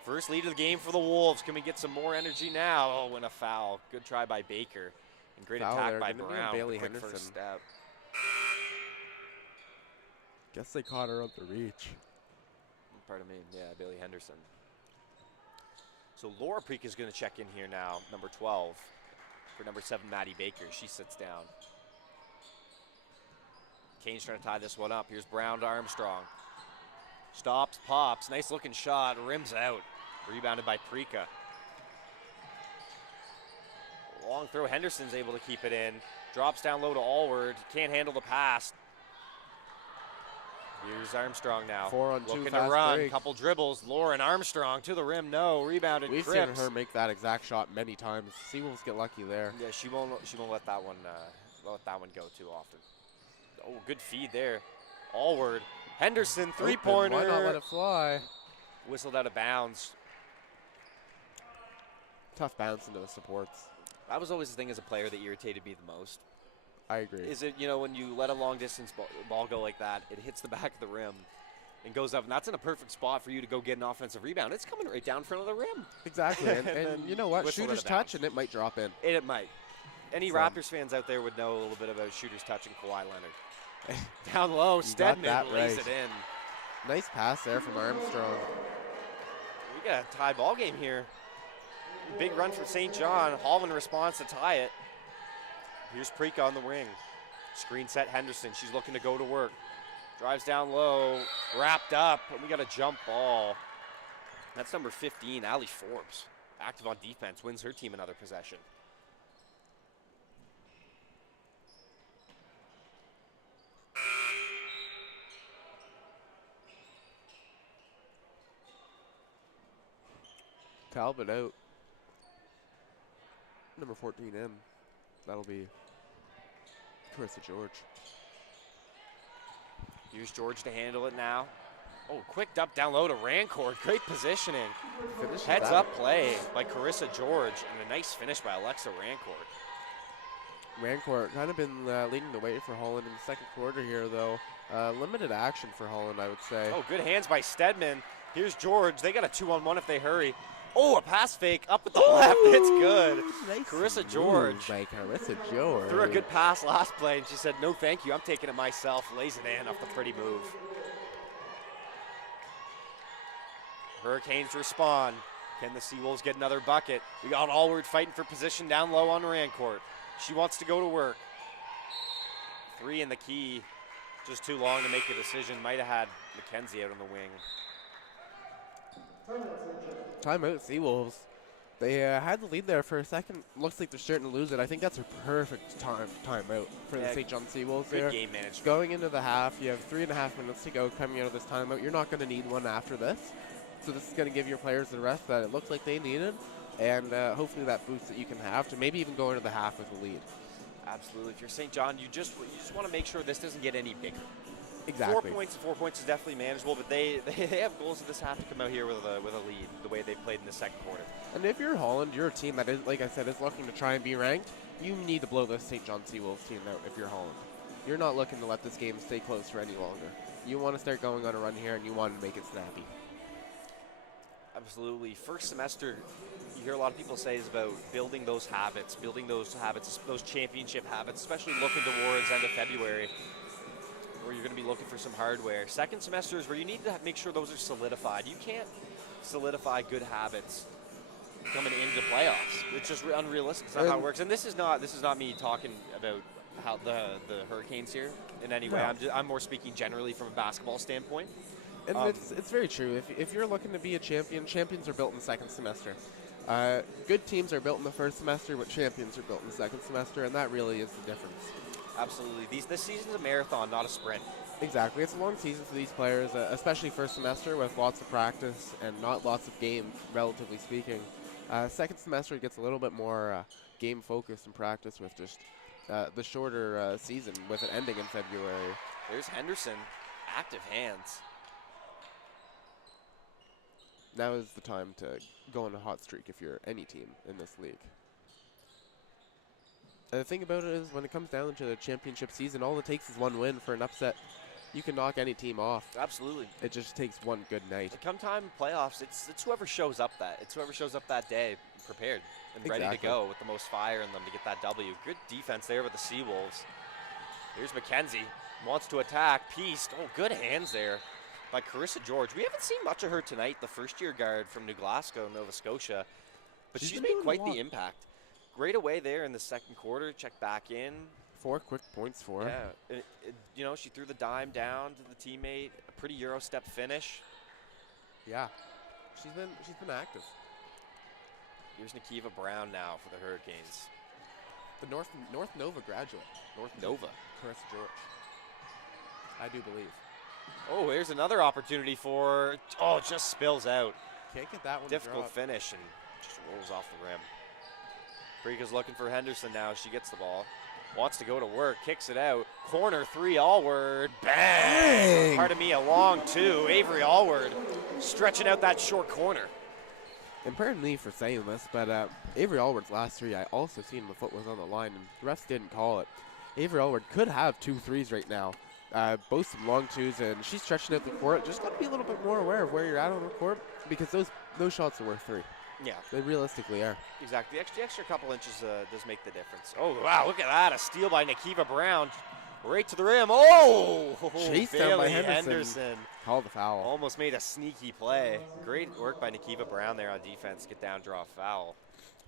First lead of the game for the Wolves. Can we get some more energy now? Oh, and a foul. Good try by Baker. And great attack by Brown. Bailey Quick Henderson. first step. Guess they caught her up the reach. Pardon me. Yeah, Bailey Henderson. So Laura Preek is going to check in here now, number 12, for number 7, Maddie Baker. She sits down. Kane's trying to tie this one up. Here's Brown to Armstrong. Stops, pops. Nice looking shot. Rims out. Rebounded by Preeka. Long throw. Henderson's able to keep it in. Drops down low to Allward. Can't handle the pass. Here's Armstrong now. 4 on 2 looking fast to run. break. Couple dribbles. Lauren Armstrong to the rim. No. Rebounded. We've Cripps. seen her make that exact shot many times. SeaWolves get lucky there. Yeah, she won't let that one go too often. Oh, good feed there. Allward. Henderson, three-pointer. Why not let it fly? Whistled out of bounds. Tough bounce into the supports. That was always the thing as a player that irritated me the most. I agree. Is it, when you let a long-distance ball go like that, it hits the back of the rim and goes up, and that's in a perfect spot for you to go get an offensive rebound. It's coming right down in front of the rim. Exactly, and you know what? Shooter's touch, and it might drop in. It might. Any Raptors fans out there would know a little bit about shooter's touch and Kawhi Leonard. Down low, Stedman lays it in. Nice pass there from Armstrong. We got a tie ball game here. Big run for St. John. Holman responds to tie it. Here's Preeka on the wing. Screen set Henderson. She's looking to go to work. Drives down low. Wrapped up. And we got a jump ball. That's number 15, Allie Forbes. Active on defense. Wins her team another possession. Talbot out. Number 14 in. That'll be Carissa George. Here's George to handle it now. Oh, quick dump down low to Rancourt. Great positioning. Heads up play by Carissa George, and a nice finish by Alexa Rancourt. Rancourt kind of been leading the way for Holland in the second quarter here, though. Limited action for Holland, I would say. Oh, good hands by Stedman. Here's George. They got a 2-on-1 if they hurry. Oh, a pass fake up with the left. It's good. Nice Carissa George. move by Carissa George. Threw a good pass last play, and she said, no, thank you. I'm taking it myself. Lays it in off the pretty move. Hurricanes respond. Can the SeaWolves get another bucket? We got Allward fighting for position down low on Rancourt. She wants to go to work. 3 in the key. Just too long to make a decision. Might have had McKenzie out on the wing. Timeout, SeaWolves. They had the lead there for a second. Looks like they're starting to lose it. I think that's a perfect timeout for the St. John SeaWolves there. Good game management. Going into the half, you have 3.5 minutes to go coming out of this timeout. You're not going to need one after this. So this is going to give your players the rest that it looks like they needed. And hopefully that boost that you can have to maybe even go into the half with a lead. Absolutely. If you're St. John, you just want to make sure this doesn't get any bigger. Exactly. 4 points is definitely manageable, but they have goals of this half to come out here with a lead, the way they played in the second quarter. And if you're Holland, you're a team that is, like I said, is looking to try and be ranked. You need to blow this St. John SeaWolves team out if you're Holland. You're not looking to let this game stay close for any longer. You want to start going on a run here, and you want to make it snappy. Absolutely. First semester, you hear a lot of people say is about building those habits, those championship habits, especially looking towards end of February, where you're going to be looking for some hardware. Second semester is where you need to make sure those are solidified. You can't solidify good habits coming into playoffs. It's just unrealistic. It's not how it works. And this is not me talking about how the Hurricanes here in any way. I'm more speaking generally from a basketball standpoint. And it's very true. If you're looking to be a champion, champions are built in the second semester. Good teams are built in the first semester, but champions are built in the second semester, and that really is the difference. Absolutely. This season's a marathon, not a sprint. Exactly. It's a long season for these players, especially first semester with lots of practice and not lots of game, relatively speaking. Second semester, it gets a little bit more game focused and practice with just the shorter season with it ending in February. There's Henderson. Active hands. Now is the time to go on a hot streak if you're any team in this league. And the thing about it is when it comes down to the championship season, all it takes is one win for an upset. You can knock any team off. Absolutely. It just takes one good night. Come time playoffs, it's whoever shows up that day prepared and ready to go with the most fire in them to get that W. Good defense there with the SeaWolves. Here's McKenzie. Wants to attack. Peace. Oh, good hands there by Carissa George. We haven't seen much of her tonight, the first-year guard from New Glasgow, Nova Scotia. But she's made quite the impact. Great away there in the second quarter. Check back in. 4 quick points for her. Yeah, she threw the dime down to the teammate. A pretty Euro step finish. Yeah, she's been active. Here's Nikiva Brown now for the Hurricanes. The North Nova graduate. North Nova. Carissa George. I do believe. Oh, here's another opportunity for. Oh, just spills out. Can't get that one. Difficult finish and just rolls off the rim. Brika's looking for Henderson now. She gets the ball. Wants to go to work. Kicks it out. Corner 3, Allward. Bang! Pardon me, a long 2. Avery Allward stretching out that short corner. And pardon me for saying this, but Avery Allward's last 3, I also seen the foot was on the line, and the refs didn't call it. Avery Allward could have 2 threes right now. Both some long 2s, and she's stretching out the court. Just got to be a little bit more aware of where you're at on the court, because those shots are worth 3. Yeah. They realistically are. Exactly. The extra couple inches does make the difference. Oh, wow, look at that. A steal by Nikiva Brown. Right to the rim. Oh! Chased down by Henderson. Called the foul. Almost made a sneaky play. Great work by Nikiva Brown there on defense. Get down, draw a foul.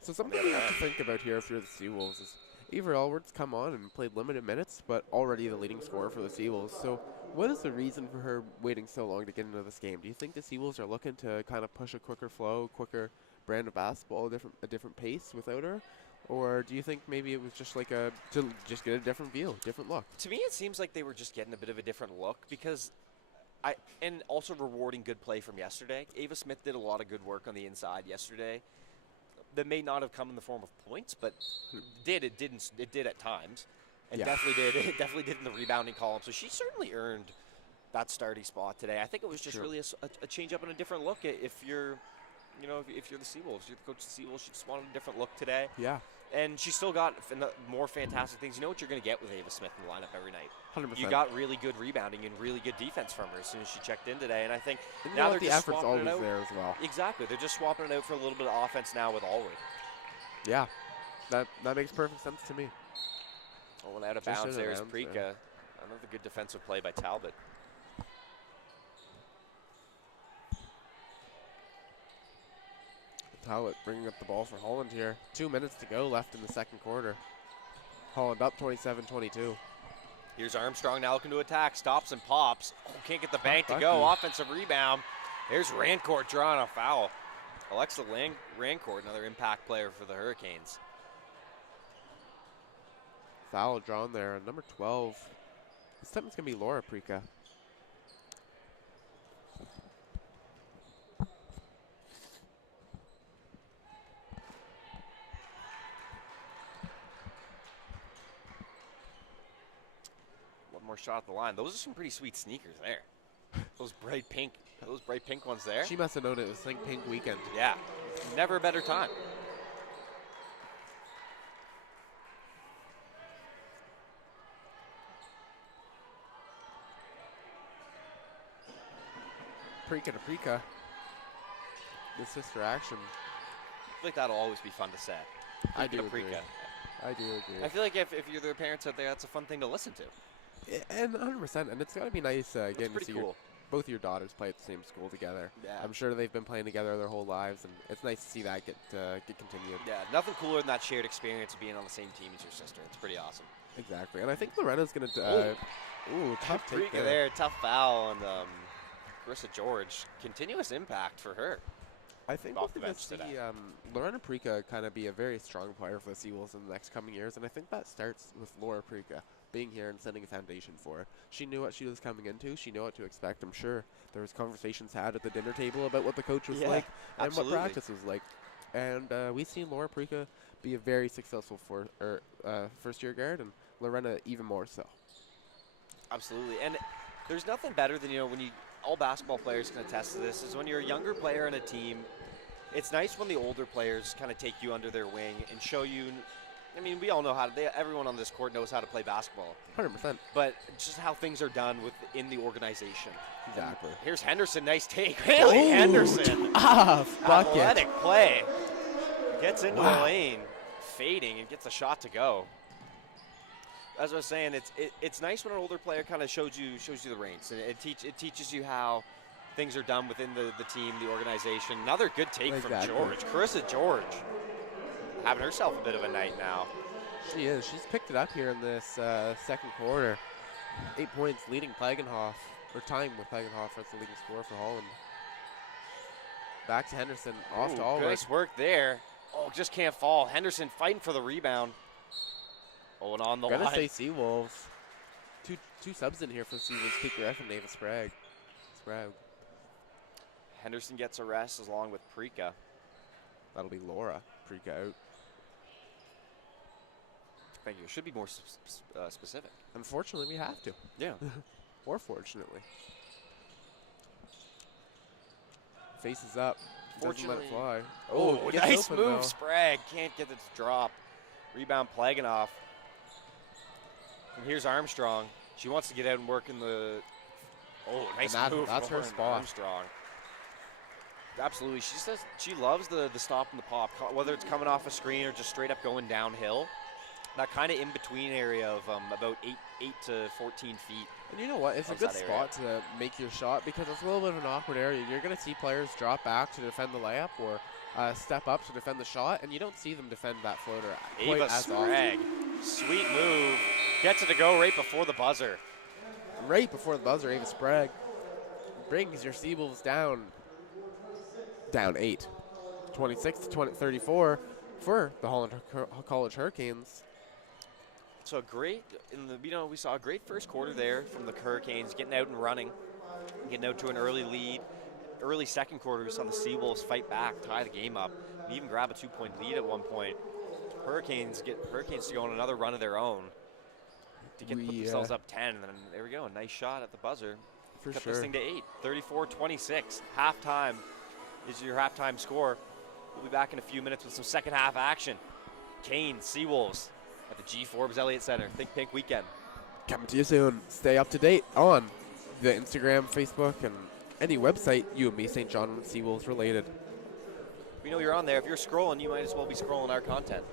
So something you have to think about here if you're the SeaWolves is Avery Allward's come on and played limited minutes, but already the leading scorer for the SeaWolves. So what is the reason for her waiting so long to get into this game? Do you think the SeaWolves are looking to kind of push a quicker flow, quicker brand of basketball, a different pace without her? Or do you think maybe it was just like to just get a different feel, different look? To me, it seems like they were just getting a bit of a different look because and also rewarding good play from yesterday. Ava Smith did a lot of good work on the inside yesterday. That may not have come in the form of points, but it did at times, and definitely did in the rebounding column. So she certainly earned that starting spot today. I think it was just really a change up and a different look. If you're the SeaWolves, you're the coach of the SeaWolves, you just wanted a different look today. Yeah. And she's still got more fantastic things. You know what you're going to get with Ava Smith in the lineup every night. 100%. You got really good rebounding and really good defense from her as soon as she checked in today. And I think And now they're the just effort's swapping it always out. there as well. Exactly. They're just swapping it out for a little bit of offense now with Allred. Yeah, that makes perfect sense to me. Oh, and out of Just bounds out of there is bounds, Prika. yeah. Another good defensive play by Talbot. Talbot bringing up the ball for Holland here. 2 minutes to go left in the second quarter. Holland up 27-22. Here's Armstrong now looking to attack. Stops and pops. Oh, can't get the bank to Bucky. go. Offensive rebound. There's Rancourt drawing a foul. Alexa Rancourt, another impact player for the Hurricanes. Foul drawn there. Number 12. This time it's going to be Laura Prika. One more shot at the line. Those are some pretty sweet sneakers there. Those bright pink ones there. She must have known it was Think Pink weekend. Yeah, never a better time. Prika to Prika. The sister action. I feel like that'll always be fun to say. I do To agree. Prika. I do agree. I feel like if you're their parents out there, that's a fun thing to listen to. And 100%. And it's got to be nice getting to pretty see cool. both of your daughters play at the same school together. Yeah. I'm sure they've been playing together their whole lives, and it's nice to see that get continued. Yeah, nothing cooler than that shared experience of being on the same team as your sister. It's pretty awesome. Exactly. And I think Lorena's going to... tough take Prika there, tough foul on Carissa George. Continuous impact for her. I think off we're the going to bench see today. Lorena Prika kind of be a very strong player for the SeaWolves in the next coming years, and I think that starts with Laura Prika being here and setting a foundation for her. She knew what she was coming into. She knew what to expect. I'm sure there was conversations had at the dinner table about what the coach was like and absolutely. what practice was like. And we've seen Laura Prika be a very successful first-year guard, and Lorena even more so. Absolutely. And there's nothing better than, when all basketball players can attest to this, is when you're a younger player in a team, it's nice when the older players kind of take you under their wing and show you. I mean, we all know everyone on this court knows how to play basketball. 100%. But just how things are done within the organization. Exactly. Here's Henderson, nice take. Really, Henderson. Bucket. Athletic play. Gets into Wow. the lane, fading, and gets a shot to go. As I was saying, it's nice when an older player kind of shows you the reins. And it teaches you how things are done within the team, the organization. Another good take from George. Carissa George having herself a bit of a night now. She is. She's picked it up here in this second quarter. 8 points, leading Plagenhoff, or tying with Plagenhoff as the leading scorer for Holland. Back to Henderson, off to Allred. Nice work there. Oh, just can't fall. Henderson fighting for the rebound. Oh, and on the line. Gonna say SeaWolves. Two subs in here for SeaWolves. Kate Griffin and Ava Sprague. Henderson gets a rest along with Prika. That'll be Laura. Prika out. Thank you. It should be more specific. Unfortunately, we have to. Yeah. Or fortunately. Faces up. Doesn't let it fly. Oh, it gets nice open, move, though. Sprague. Can't get it to drop. Rebound, Plagenhoff. And here's Armstrong. She wants to get out and work in the. Oh, nice move. That's her Lauren spot. Armstrong. Absolutely. She says she loves the stop and the pop, whether it's coming off a screen or just straight up going downhill. That kind of in-between area of about 8 to 14 feet. And you know what? It's a good spot to make your shot because it's a little bit of an awkward area. You're going to see players drop back to defend the layup or step up to defend the shot, and you don't see them defend that floater quite Ava as Sprague. often. Sweet move. Gets it to go right before the buzzer. Right before the buzzer, Ava Sprague brings your SeaWolves down 8. 26 to 34 for the Holland College Hurricanes. So we saw a great first quarter there from the Hurricanes, getting out and running, getting out to an early lead. Early second quarter, we saw the SeaWolves fight back, tie the game up, and even grab a 2-point lead at one point. Hurricanes to go on another run of their own to put themselves up 10, and then there we go, a nice shot at the buzzer. For Cut sure. this thing to 8, 34-26. Halftime is your halftime score. We'll be back in a few minutes with some second half action. Kane, SeaWolves at the G Forbes Elliott Center. Think Pink weekend. Coming to you soon. Stay up to date on the Instagram, Facebook, and any website UMB St. John SeaWolves related. We know you're on there. If you're scrolling, you might as well be scrolling our content.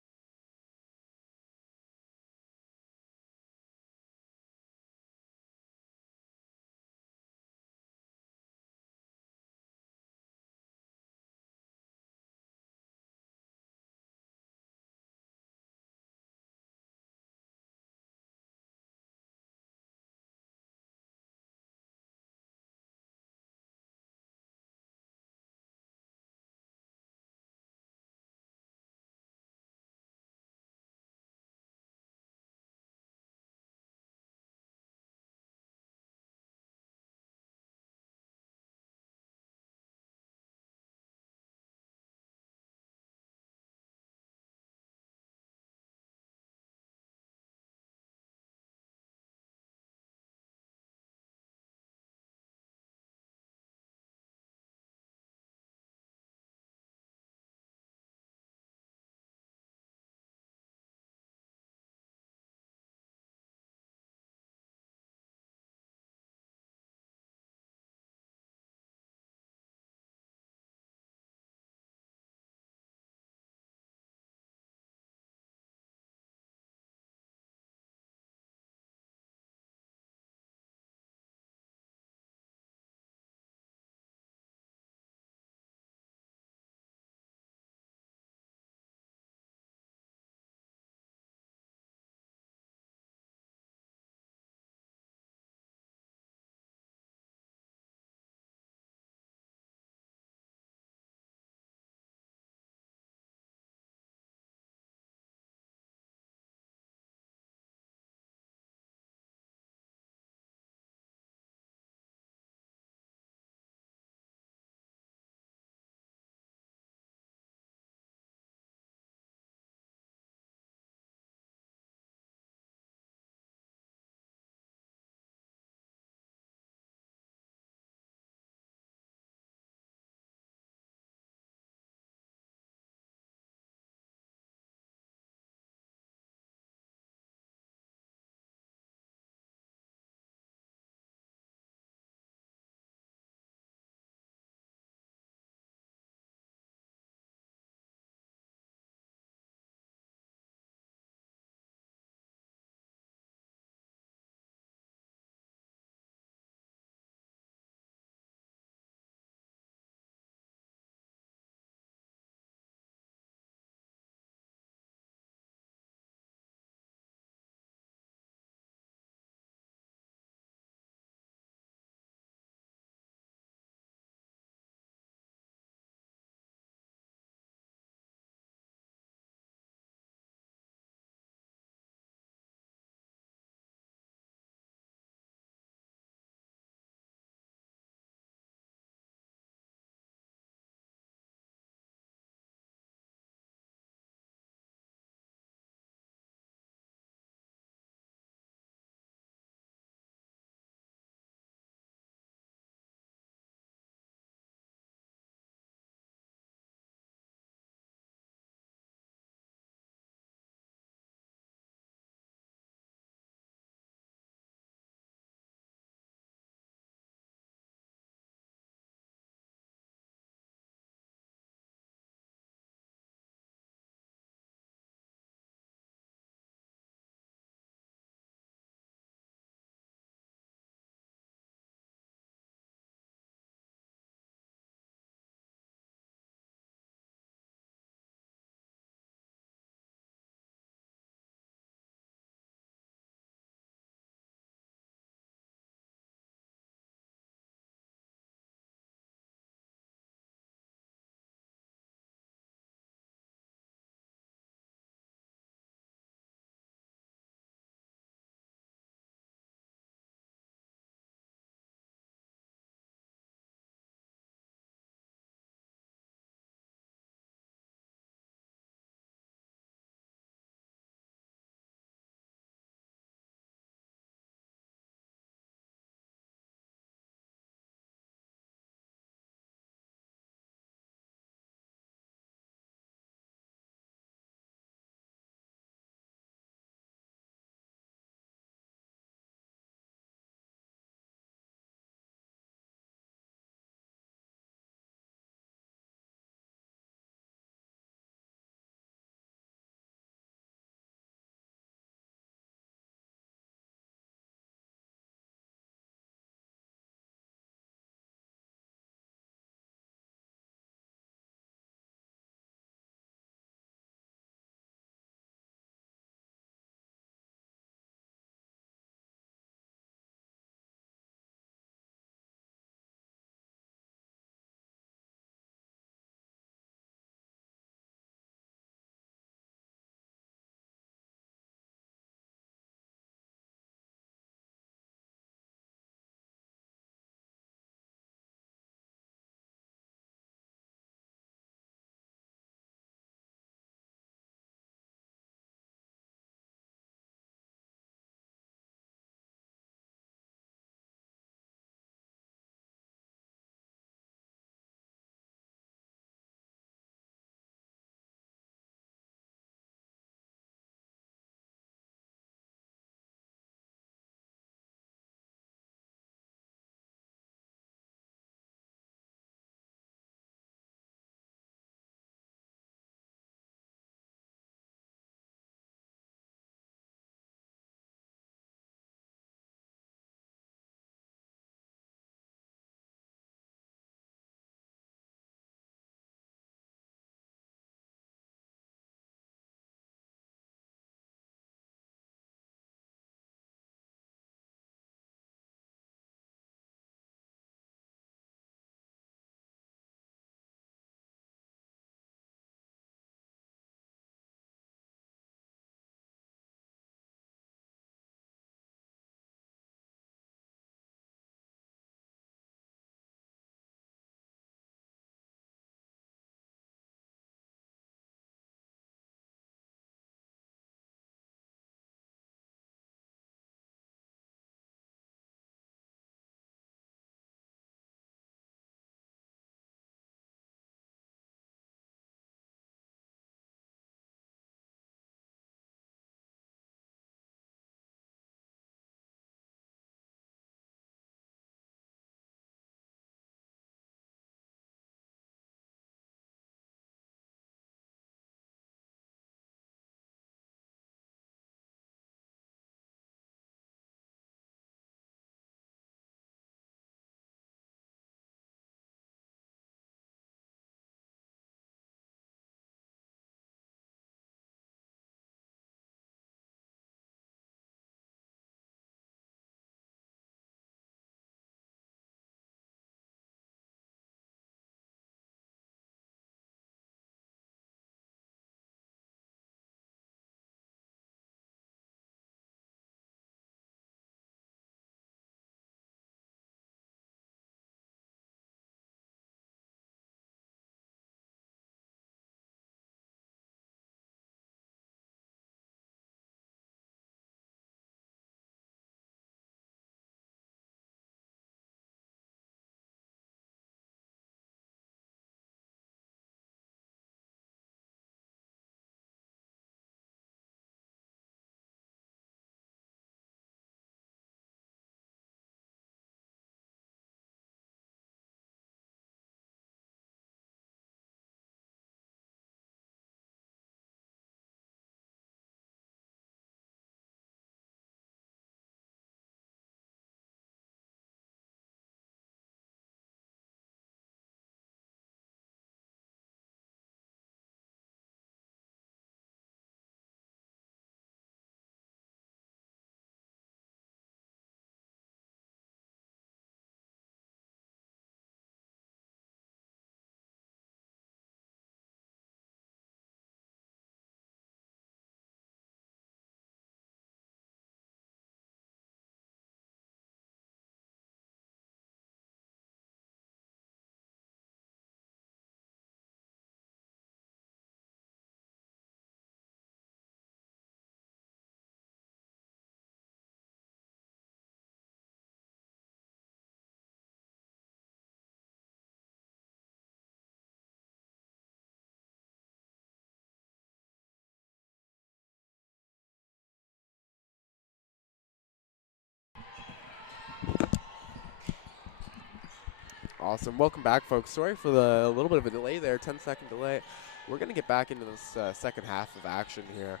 Awesome. Welcome back, folks. Sorry for the little bit of a delay there, 10-second delay. We're going to get back into this second half of action here.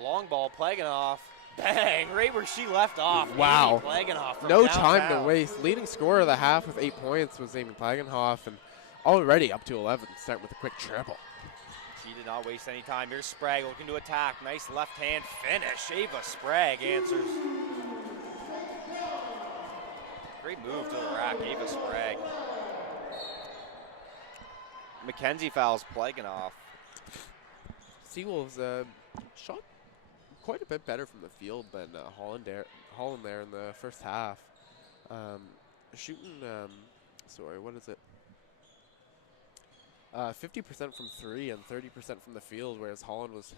Long ball, Plaganoff. Bang, right where she left off. Wow. Amy Plaganoff from No downtown. time to waste. Leading scorer of the half with 8 points was Amy Plagenhoff, and already up to 11, starting with a quick triple. She did not waste any time. Here's Sprague looking to attack. Nice left hand finish. Ava Sprague answers. Great move to the rack, Ava Sprague. Mackenzie fouls Plaganoff. SeaWolves shot quite a bit better from the field than Holland there in the first half. Shooting, sorry, what is it? 50% from 3 and 30% from the field, whereas Holland was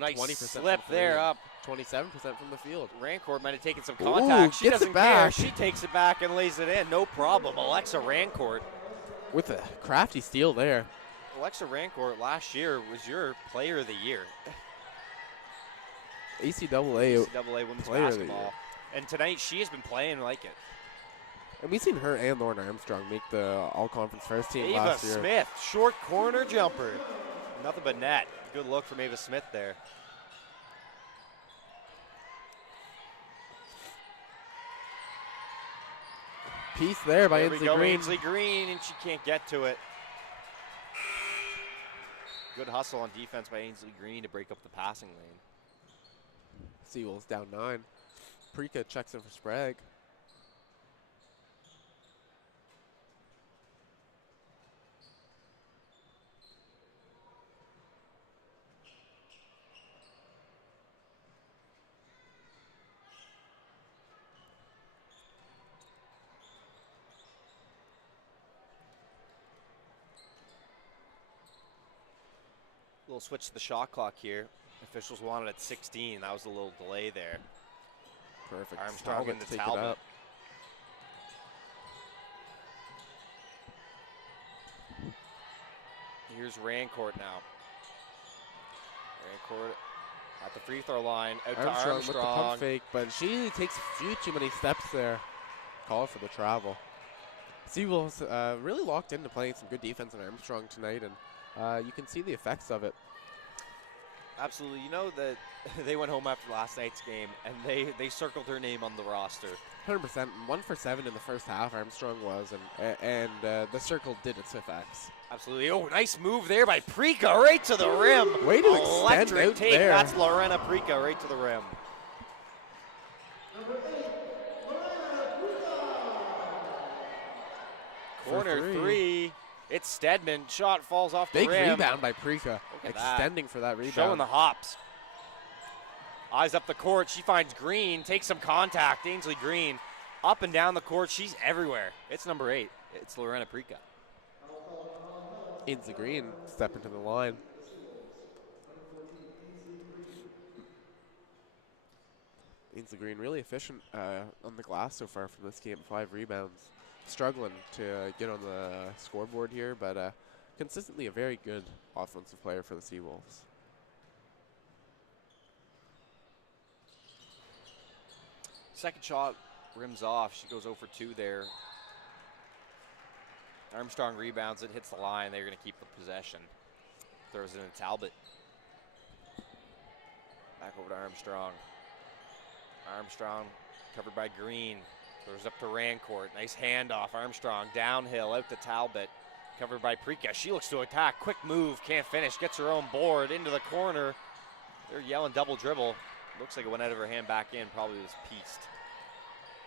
nice 20% slip from 3 there and up. 27% from the field. Rancourt might have taken some contact. She gets it doesn't care. back. She takes it back and lays it in. No problem. Alexa Rancourt. With a crafty steal there. Alexa Rancourt last year was your player of the year. ACAA women's player of the basketball. year. And tonight she has been playing like it. And we've seen her and Lauren Armstrong make the all-conference first team Ava last year. Smith, short corner jumper. Nothing but net. Good look from Ava Smith there. Piece there by There we Ainsley go, Green. Ainsley Green, and she can't get to it. Good hustle on defense by Ainsley Green to break up the passing lane. SeaWolves down 9. Prika checks in for Sprague. Little switch to the shot clock here. Officials wanted at 16. That was a little delay there. Perfect. Armstrong Talbot into to take it Talbot. up. Here's Rancourt now. Rancourt at the free throw line. Out to Armstrong with the pump Armstrong. fake, but she takes a few too many steps there. Call for the travel. SeaWolves really locked into playing some good defense on Armstrong tonight, and you can see the effects of it. Absolutely. You know that they went home after last night's game, and they circled her name on the roster. 100%. 1 for 7 in the first half, Armstrong was, and the circle did its effects. Absolutely. Oh, nice move there by Prika right to the rim. Way to extend Electric out take. there. That's Lorena Prika right to the rim. Corner three. It's Stedman. Shot falls off the Big rim. rebound by Prika, at that. extending for that rebound. Showing the hops. Eyes up the court. She finds Green. Takes some contact. Ainsley Green. Up and down the court. She's everywhere. It's number 8. It's Lorena Prika. Ainsley Green step into the line. Ainsley Green really efficient on the glass so far from this game. 5 rebounds. Struggling to get on the scoreboard here, but consistently a very good offensive player for the SeaWolves. Second shot rims off. She goes 0 for 2 there. Armstrong rebounds it, hits the line. They're going to keep the possession. Throws it into Talbot. Back over to Armstrong. Armstrong covered by Green. Throws up to Rancourt. Nice handoff. Armstrong downhill out to Talbot. Covered by Prika. She looks to attack. Quick move. Can't finish. Gets her own board into the corner. They're yelling double dribble. Looks like it went out of her hand back in. Probably was pieced.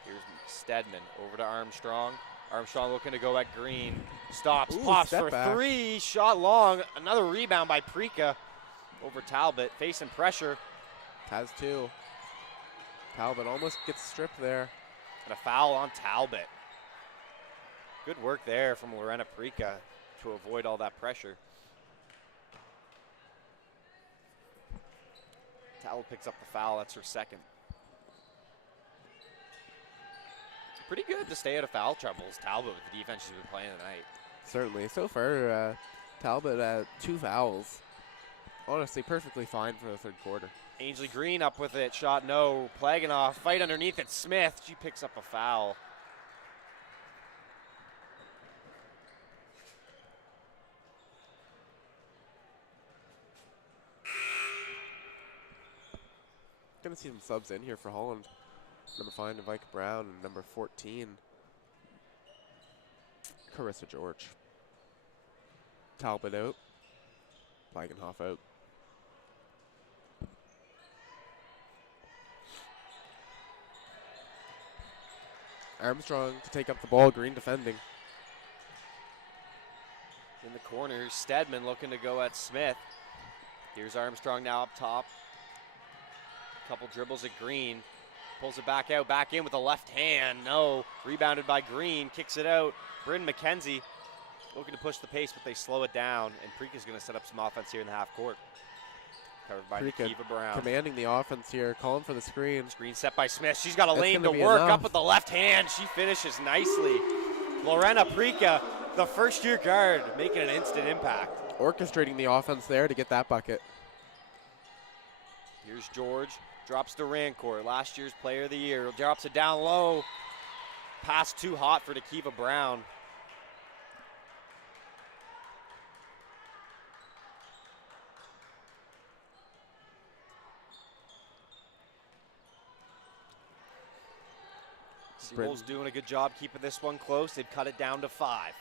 Here's Stedman over to Armstrong. Armstrong looking to go at Green. Stops. Ooh, pops step for back. 3. Shot long. Another rebound by Prika over Talbot. Facing pressure. Has 2. Talbot almost gets stripped there. And a foul on Talbot. Good work there from Lorena Prika to avoid all that pressure. Talbot picks up the foul. That's her second. Pretty good to stay out of foul troubles, Talbot, with the defense she's been playing tonight. Certainly. So far, Talbot 2 fouls. Honestly, perfectly fine for the third quarter. Ainsley Green up with it. Shot no. Plaganoff. Fight underneath it. Smith. She picks up a foul. going to see some subs in here for Holland. Number 5, Vika Brown, and number 14, Carissa George. Talbot out. Plagenhoff out. Armstrong to take up the ball. Green defending. In the corner, Stedman looking to go at Smith. Here's Armstrong now up top. Couple dribbles at Green. Pulls it back out, back in with the left hand. No, rebounded by Green, kicks it out. Bryn McKenzie looking to push the pace, but they slow it down. And Preeka's going to set up some offense here in the half court. Covered by Nikiva Brown. Commanding the offense here, calling for the screen. Screen set by Smith. She's got a lane to work up with the left hand. She finishes nicely. Lorena Preeka, the first-year guard, making an instant impact. Orchestrating the offense there to get that bucket. Here's George. Drops to Rancourt, last year's player of the year. Drops it down low. Pass too hot for Nikiva Brown. SeaWolves doing a good job keeping this one close. They've cut it down to 5.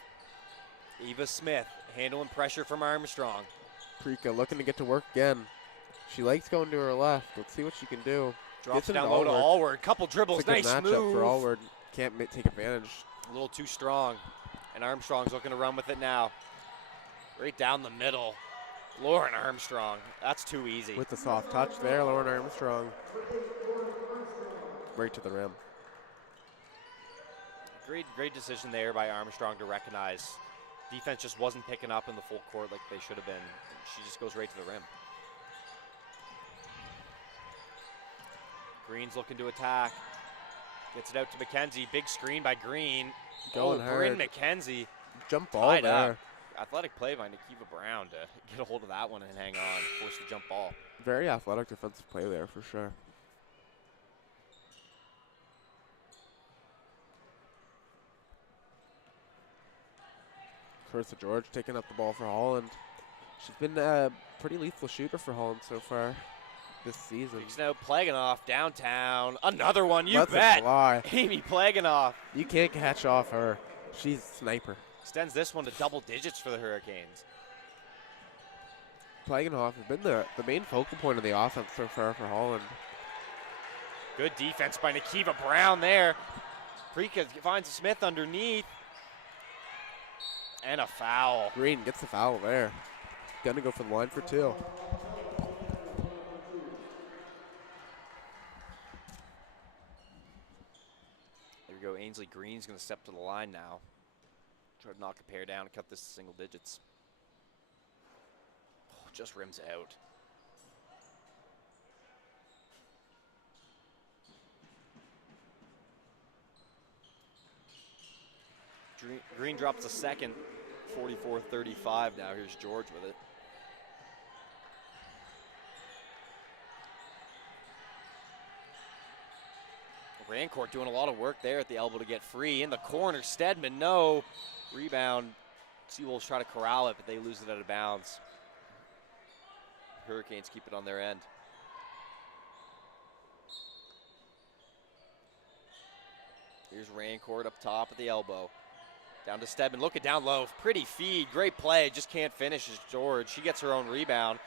Eva Smith handling pressure from Armstrong. Preeka looking to get to work again. She likes going to her left. Let's see what she can do. Drops down low to Allward. Couple dribbles. Nice matchup move. For Allward. Can't take advantage. A little too strong. And Armstrong's looking to run with it now. Right down the middle. Lauren Armstrong. That's too easy. With the soft touch there, Lauren Armstrong. Right to the rim. Great decision there by Armstrong to recognize. Defense just wasn't picking up in the full court like they should have been. She just goes right to the rim. Green's looking to attack. Gets it out to McKenzie. Big screen by Green. Going hard. Bryn McKenzie. Jump ball there. Up. Athletic play by Nikiva Brown to get a hold of that one and hang on. Force the jump ball. Very athletic defensive play there for sure. Carissa George taking up the ball for Holland. She's been a pretty lethal shooter for Holland so far this season. He's now Plagenhoff downtown. Another one, you That's bet. A fly. Amy Plagenhoff. You can't catch off her. She's a sniper. Extends this one to double digits for the Hurricanes. Plagenhoff has been the main focal point of the offense so far for Holland. Good defense by Nikiva Brown there. Preeka finds Smith underneath. And a foul. Green gets the foul there. Gonna go for the line for 2. There we go. Ainsley Green's going to step to the line now. Try to knock a pair down and cut this to single digits. Oh, just rims out. Green drops a second. 44-35 now. Here's George with it. Rancourt doing a lot of work there at the elbow to get free. In the corner, Stedman, no. Rebound. SeaWolves try to corral it, but they lose it out of bounds. Hurricanes keep it on their end. Here's Rancourt up top at the elbow. Down to Stedman, looking down low. Pretty feed, great play, just can't finish as George. She gets her own rebound.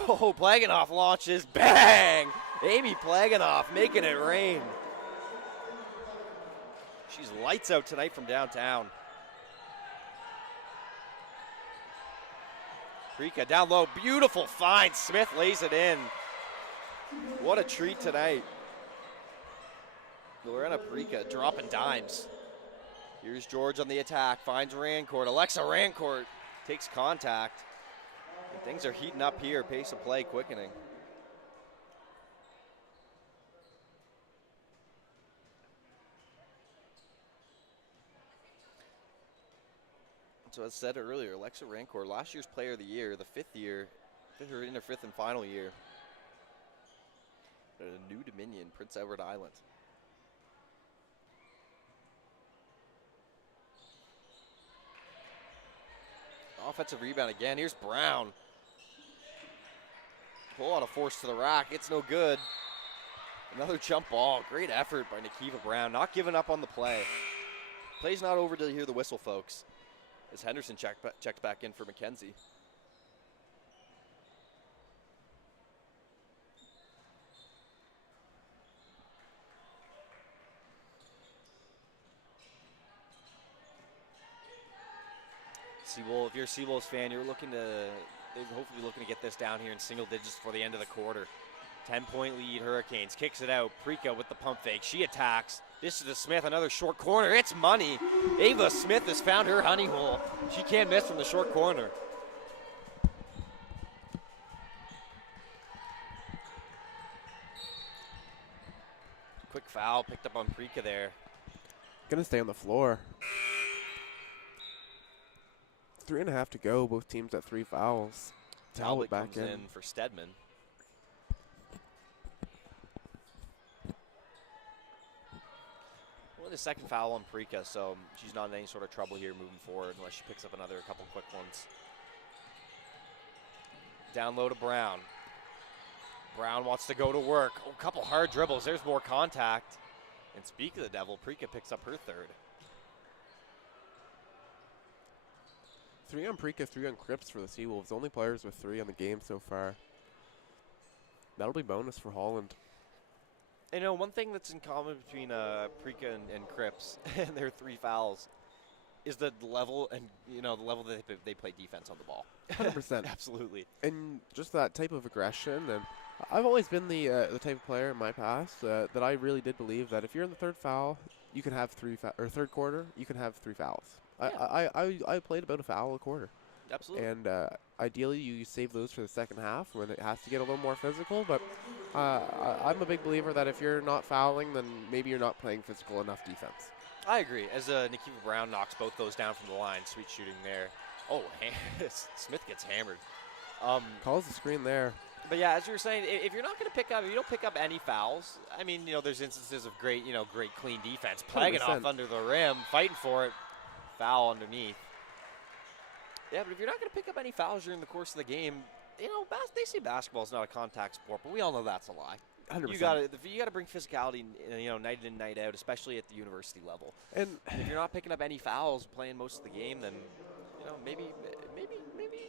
Oh, Plagenhoff launches, bang! Amy Plagenhoff making it rain. She's lights out tonight from downtown. Preeka down low, beautiful find. Smith lays it in. What a treat tonight. Lorena Preeka dropping dimes. Here's George on the attack, finds Rancourt. Alexa Rancourt takes contact. And things are heating up here, pace of play quickening. So as said earlier, Alexa Rancourt, last year's player of the year, the 5th year, in her 5th and final year. At a New Dominion, Prince Edward Island. Offensive rebound again. Here's Brown. A whole lot of force to the rack. It's no good. Another jump ball. Great effort by Nikiva Brown. Not giving up on the play. Play's not over till you hear the whistle, folks. As Henderson checked back in for McKenzie. If you're a SeaWolves fan, you're hopefully looking to get this down here in single digits before the end of the quarter. 10-point lead, Hurricanes. Kicks it out. Prika with the pump fake. She attacks. This is to Smith, another short corner. It's money. Ava Smith has found her honey hole. She can't miss from the short corner. Quick foul picked up on Prika there. Gonna stay on the floor. 3.5 to go. Both teams at 3 fouls. Talbot back comes in for Stedman. Well, the second foul on Prika, so she's not in any sort of trouble here moving forward unless she picks up another couple quick ones. Down low to Brown. Brown wants to go to work. Oh, a couple hard dribbles. There's more contact. And speak of the devil, Prika picks up her third. 3 on Prika, 3 on Cripps for the SeaWolves. Only players with 3 on the game so far. That'll be bonus for Holland. You know, one thing that's in common between Prika and Cripps and their 3 fouls is the level the level that they play defense on the ball. 100%. Absolutely. And just that type of aggression. And I've always been the type of player in my past that I really did believe that if you're in the third foul, you can have third quarter, you can have 3 fouls. Yeah. I played about a foul a quarter. Absolutely. And ideally, you save those for the second half when it has to get a little more physical. But I'm a big believer that if you're not fouling, then maybe you're not playing physical enough defense. I agree. As Nikiva Brown knocks both those down from the line. Sweet shooting there. Oh, Smith gets hammered. Calls the screen there. But yeah, as you were saying, if you're not going to pick up, if you don't pick up any fouls, I mean, there's instances of great clean defense, plugging off under the rim, fighting for it, foul underneath. Yeah, but if you're not going to pick up any fouls during the course of the game, they say basketball is not a contact sport, but we all know that's a lie. 100%. You got to bring physicality, night in, night out, especially at the university level. And if you're not picking up any fouls playing most of the game, then maybe you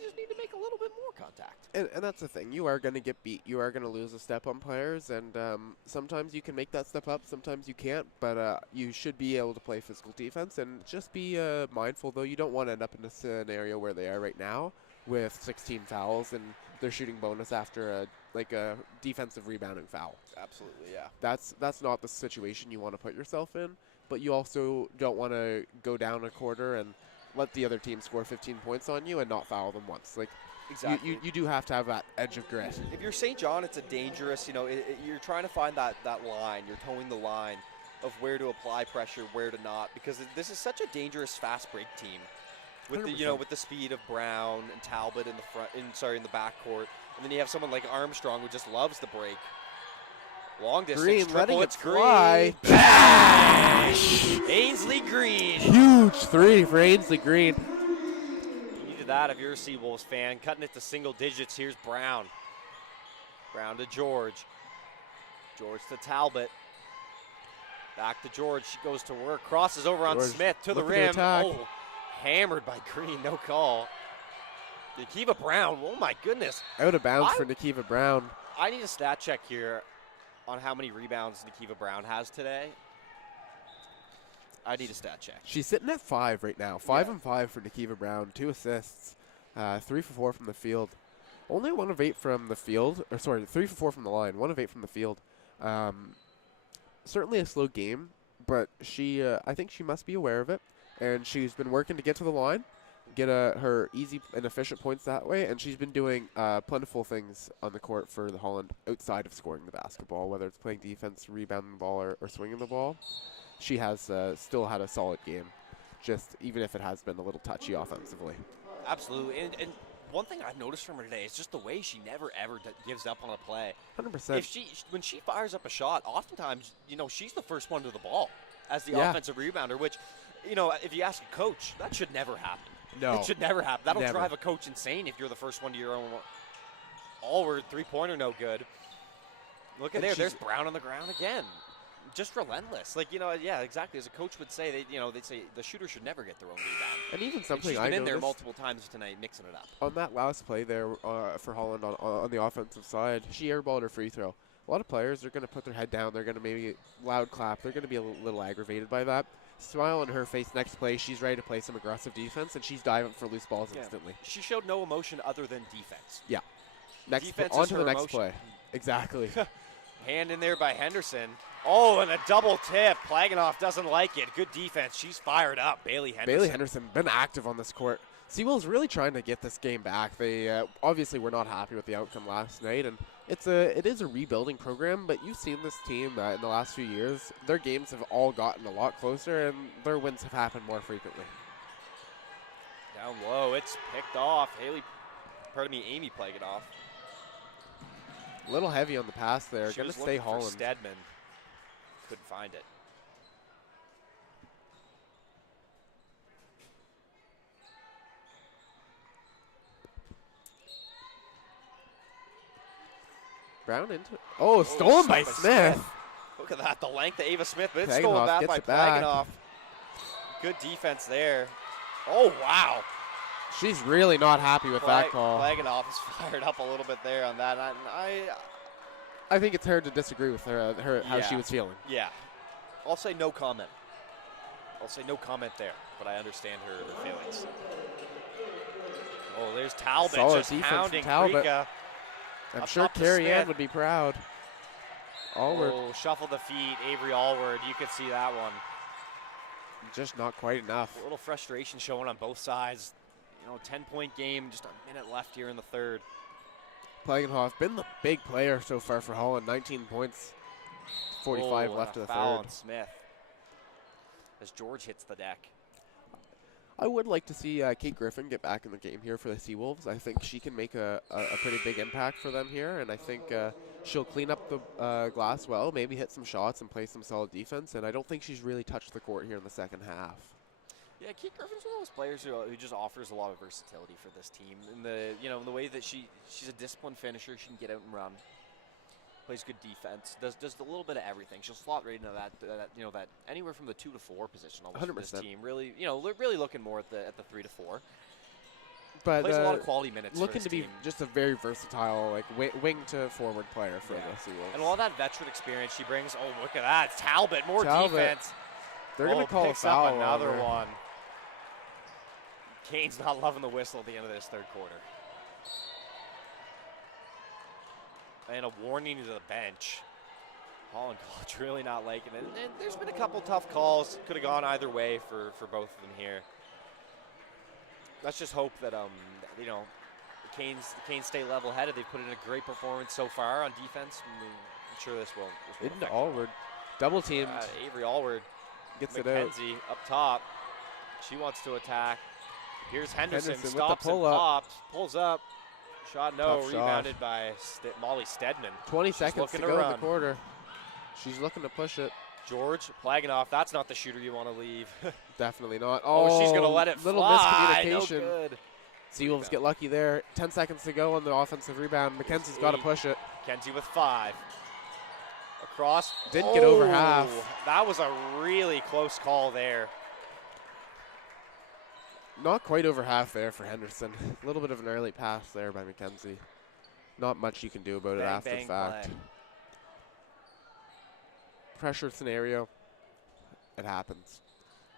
just need to make a little bit more contact. And that's the thing. You are going to get beat. You are going to lose a step on players, and sometimes you can make that step up, sometimes you can't. But you should be able to play physical defense, and just be mindful, though. You don't want to end up in a scenario where they are right now with 16 fouls, and they're shooting bonus after a defensive rebounding foul. Absolutely, yeah. That's not the situation you want to put yourself in, but you also don't want to go down a quarter and let the other team score 15 points on you and not foul them once. Exactly. You do have to have that edge of grit. If you're St. John, it's a dangerous, you're trying to find that line. You're towing the line of where to apply pressure, where to not, because this is such a dangerous fast break team. With 100%. The with the speed of Brown and Talbot in the backcourt, and then you have someone like Armstrong who just loves the break. Long distance Green, triple, letting it's it fly. Bash! Ainsley Green. Huge 3 for Ainsley Green. You needed that if you're a SeaWolves fan. Cutting it to single digits. Here's Brown. Brown to George. George to Talbot. Back to George. She goes to work. Crosses over on Smith to the rim. Oh, hammered by Green. No call. Nikiva Brown. Oh, my goodness. Out of bounds for Nikiva Brown. I need a stat check here on how many rebounds Nikiva Brown has today. I need a stat check. She's sitting at 5 right now. 5 and 5 for Nikiva Brown. 2 assists. 3 for 4 from the field. Only 1 of 8 from the field. 3 for 4 from the line. 1 of 8 from the field. Certainly a slow game, but I think she must be aware of it. And she's been working to get to the line, get her easy and efficient points that way, and she's been doing plentiful things on the court for the Holland outside of scoring the basketball, whether it's playing defense, rebounding the ball, or swinging the ball. She has still had a solid game, just even if it has been a little touchy offensively. Absolutely, and one thing I've noticed from her today is just the way she never ever gives up on a play. 100%. When she fires up a shot, oftentimes she's the first one to the ball as the offensive rebounder, which if you ask a coach, that should never happen. No. It should never happen. That'll drive a coach insane if you're the first one to your own. Allward, 3-pointer, no good. Look at there's Brown on the ground again. Just relentless. Like, yeah, exactly. As a coach would say, they'd say the shooter should never get their own rebound. And even something she's I been in there noticed multiple times tonight, mixing it up. on that last play there for Holland on the offensive side, she airballed her free throw. A lot of players are going to put their head down. They're going to maybe loud clap. They're going to be a little aggravated by that. Smile on her face. Next play, she's ready to play some aggressive defense, and she's diving for loose balls instantly. She showed no emotion other than defense. Yeah. Defense On is to her the next emotion. play. Exactly. Hand in there by Henderson. Oh, and a double tip. Plaganoff doesn't like it. Good defense. She's fired up. Bailey Henderson been active on this court. SeaWolves really trying to get this game back. They obviously were not happy with the outcome last night, and it is a rebuilding program. But you've seen this team in the last few years. Their games have all gotten a lot closer, and their wins have happened more frequently. Down low, it's picked off. Amy Plaganoff. A little heavy on the pass there. She Going was to stay looking for Holland. Stedman. Couldn't find it. Brown into it. Oh, stolen by Smith. Look at that, the length of Ava Smith, but it's Plaganoff stolen back gets by it back. Plaganoff. Good defense there. Oh, wow. She's really not happy with that call. Plaganoff is fired up a little bit there on that. I think it's hard to disagree with her how she was feeling. Yeah. I'll say no comment. There, but I understand her feelings. Oh, there's Talbot Solid just defense pounding from Talbot. Krika. I'm Up sure top to Carrie Ann Smith. would be proud. Allward. Oh, shuffle the feet, Avery Allward. You could see that one. Just not quite enough. A little frustration showing on both sides. 10-point game, just a minute left here in the third. Plaganoff been the big player so far for Holland. 19 points, 45 left of the foul third. on Smith as George hits the deck. I would like to see Kate Griffin get back in the game here for the SeaWolves. I think she can make a pretty big impact for them here, and I think she'll clean up the glass well, maybe hit some shots and play some solid defense, and I don't think she's really touched the court here in the second half. Yeah, Kate Griffin's one of those players who just offers a lot of versatility for this team. In the way that she's a disciplined finisher, she can get out and run. Plays good defense. Does a little bit of everything. She'll slot right into that anywhere from the 2 to 4 position almost for this 100%. team. Really, really looking more at the 3 to 4. But plays a lot of quality minutes. Looking for to this be team. just a very versatile, wing to forward player for the SeaWolves. And all that veteran experience she brings. Oh, look at that, it's Talbot, more Talbot. defense. They're going to call a foul. Up another over. one. Kane's not loving the whistle at the end of this third quarter. And a warning to the bench. Holland College really not liking it. And there's been a couple tough calls. Could have gone either way for both of them here. Let's just hope that the Canes stay level-headed. They've put in a great performance so far on defense. I'm sure this will Into Allward. Double teamed. Avery Allward gets it out. McKenzie up top. She wants to attack. Here's Henderson stops with the and pops. Pulls up. Shot no. Tough Rebounded by Molly Stedman. 20 seconds to looking go to in the run. quarter. She's looking to push it. George Plaganoff. That's not the shooter you want to leave. Definitely not. Oh, she's going to let it little fly. miscommunication. No good. SeaWolves get lucky there. 10 seconds to go on the offensive rebound. McKenzie's got to push it. Kenzie with 5. Across. Didn't get over half. That was a really close call there. Not quite over half there for Henderson. A little bit of an early pass there by McKenzie. Not much you can do about it after the fact. Play. Pressure scenario. It happens.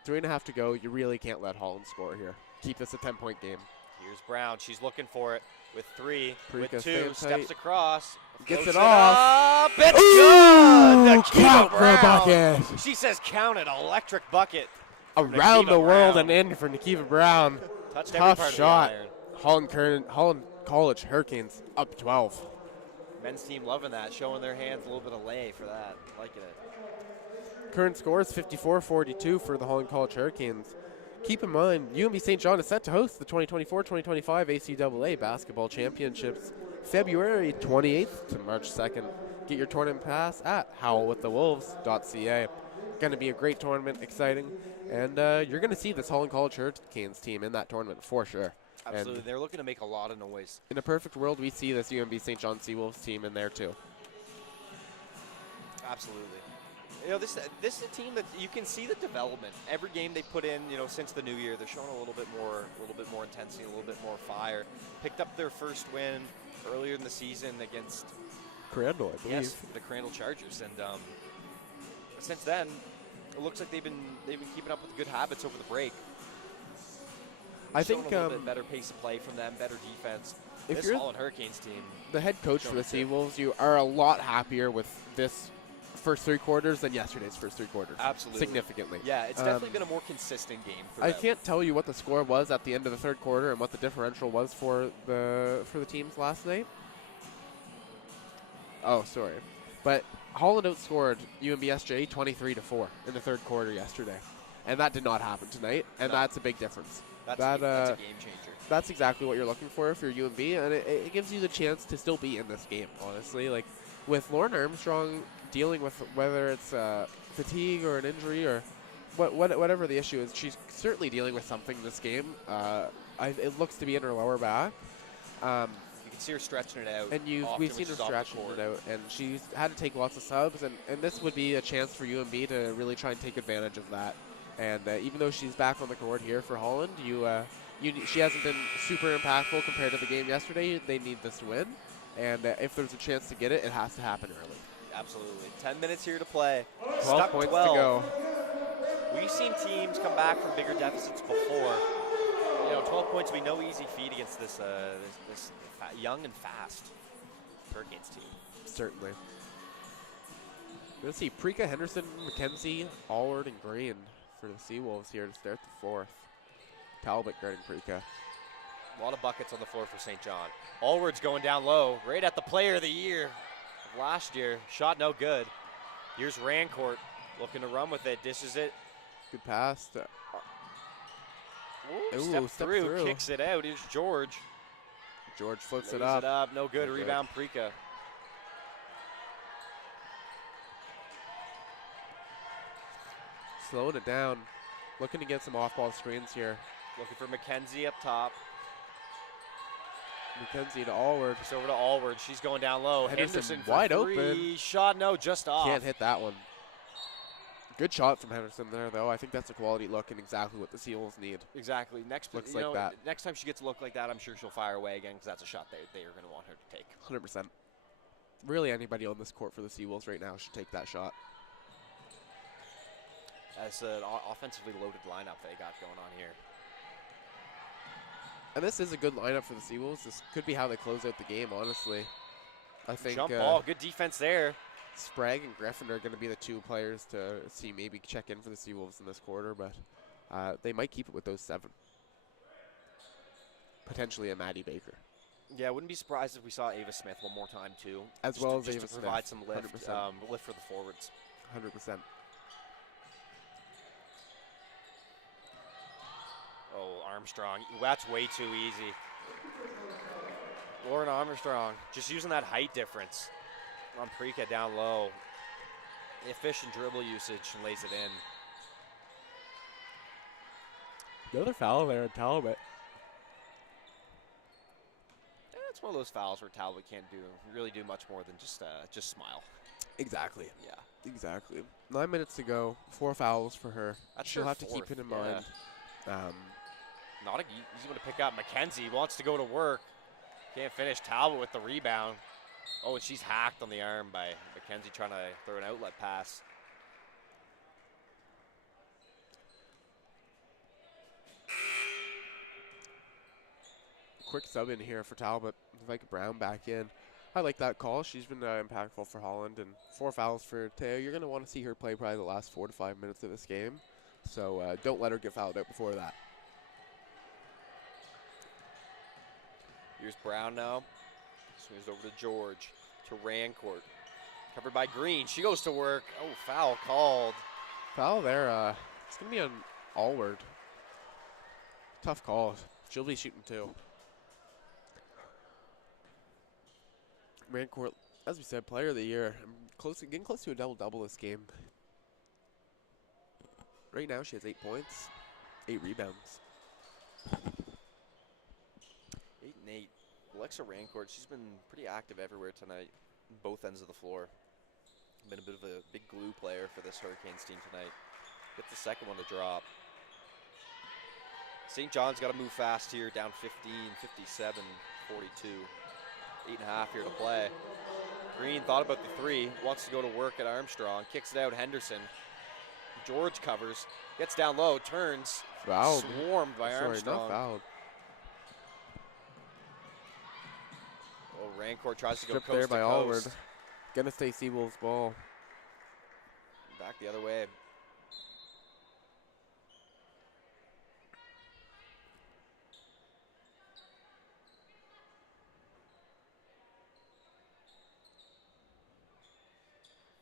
3.5 to go. You really can't let Holland score here. Keep this a 10-point game. Here's Brown. She's looking for it with 3, Prika with 2, steps tight. across. Gets floats it off. Up. It's good. Nakiva Count for a Brown. bucket. She says count it. Electric bucket. Around Nakiva the world Brown. and in for Nakiva Brown. Touched every Tough part shot. of the iron. Holland College Hurricanes up 12. Men's team loving that, showing their hands a little bit of lay for that. Liking it. Current score is 54-42 for the Holland College Hurricanes. Keep in mind, UNB St. John is set to host the 2024-2025 ACAA Basketball Championships February 28th to March 2nd. Get your tournament pass at howlwiththewolves.ca. Going to be a great tournament, exciting, and you're going to see this Holland College Hurricanes team in that tournament for sure. Absolutely, And they're looking to make a lot of noise. in a perfect world, we see this UNB St. John SeaWolves team in there too. Absolutely. You know, this is a team that you can see the development. Every game they put in, you know, since the new year, they're showing a little bit more intensity, a little bit more fire. Picked up their first win earlier in the season against Crandall, I believe. yes, the Crandall Chargers, and since then, it looks like they've been keeping up with good habits over the break. I Showing think a little bit better pace of play from them, better defense. if This you're Holland Hurricanes team, the head coach for the showing it SeaWolves, you are a lot happier with this first 3 quarters than yesterday's first 3 quarters. absolutely, Significantly. yeah, it's definitely been a more consistent game for I them. can't tell you what the score was at the end of the 3rd quarter and what the differential was for the teams last night. Oh, sorry. But Holland outscored UNBSJ 23-4 in the 3rd quarter yesterday. And that did not happen tonight, and No. that's a big difference. That's That, a game changer. That's exactly what you're looking for if you're UNB, and it gives you the chance to still be in this game, honestly. Like, with Lauren Armstrong dealing with whether it's fatigue or an injury or whatever the issue is, she's certainly dealing with something in this game. It looks to be in her lower back. You can see her stretching it out. And often we've when seen her she's off the stretching court. it out, and she's had to take lots of subs, and this would be a chance for UNB to really try and take advantage of that. And even though she's back on the court here for Holland, she hasn't been super impactful compared to the game yesterday. They need this to win, and if there's a chance to get it, it has to happen early. Absolutely. 10 minutes here to play. 12 Stuck points 12. to go. We've seen teams come back from bigger deficits before. You know, 12 points will be no easy feat against this young and fast Hurricanes team. Certainly. Let's see, Preeka, Henderson, McKenzie, Allward, and Green for the SeaWolves here to start the 4th. Talbot guarding Preeka. A lot of buckets on the floor for St. John. Allward's going down low, right at the player of the year of last year. Shot no good. Here's Rancourt looking to run with it, dishes it. Good pass. Ooh, Step step through, through. kicks it out. Here's George. George flips Lays it up. No good. No good. Rebound, Preeka. Slowing it down. Looking to get some off-ball screens here. Looking for McKenzie up top. McKenzie to Allward. It's over to Allward. She's going down low. Henderson for wide three. open. Shot, no, just off. Can't hit that one. Good shot from Henderson there, though. I think that's a quality look and exactly what the SeaWolves need. Exactly. Next, Looks you like know, that. Next time she gets a look like that, I'm sure she'll fire away again because that's a shot they are going to want her to take. 100%. Really, anybody on this court for the SeaWolves right now should take that shot. As an offensively loaded lineup they got going on here. And this is a good lineup for the SeaWolves. This could be how they close out the game, honestly. I think Jump ball, good defense there. Sprague and Griffin are going to be the 2 players to see maybe check in for the SeaWolves in this quarter, but they might keep it with those 7. Potentially a Maddie Baker. Yeah, I wouldn't be surprised if we saw Ava Smith one more time too. As well as just Ava to provide Smith, some lift, 100%. lift for the forwards. 100%. Oh, Armstrong. That's way too easy. Lauren Armstrong just using that height difference on Preeka down low. Efficient dribble usage and lays it in. Another foul there on Talbot. Yeah, it's one of those fouls where Talbot can't really do much more than just smile. Exactly. Yeah. Exactly. 9 minutes to go. 4 fouls for her. That's She'll her have to keep fourth, it in yeah. mind. Not an easy one to pick up. McKenzie wants to go to work. Can't finish. Talbot with the rebound. Oh, and she's hacked on the arm by McKenzie trying to throw an outlet pass. Quick sub in here for Talbot. Mike Brown back in. I like that call. She's been impactful for Holland. And 4 fouls for Teo. You're going to want to see her play probably the last 4 to 5 minutes of this game. So don't let her get fouled out before that. Here's Brown now. Swings over to George. To Rancourt. Covered by Green. She goes to work. Oh, foul called. Foul there. It's going to be on Allward. Tough call. She'll be shooting 2. Rancourt, as we said, player of the year. Getting close to a double-double this game. Right now she has 8 points, 8 rebounds. 8 and 8. Alexa Rancourt, she's been pretty active everywhere tonight, both ends of the floor. Been a bit of a big glue player for this Hurricanes team tonight. Gets the second one to drop. St. John's got to move fast here, down 15, 57, 42. 8.5 here to play. Green thought about the three, wants to go to work at Armstrong, kicks it out, Henderson. George covers, gets down low, turns, Fouled. swarmed by Sorry, Armstrong. not fouled. Oh, Rancourt tries to go Stripped coast there by to Allward. coast. Gonna stay SeaWolves ball. Back the other way.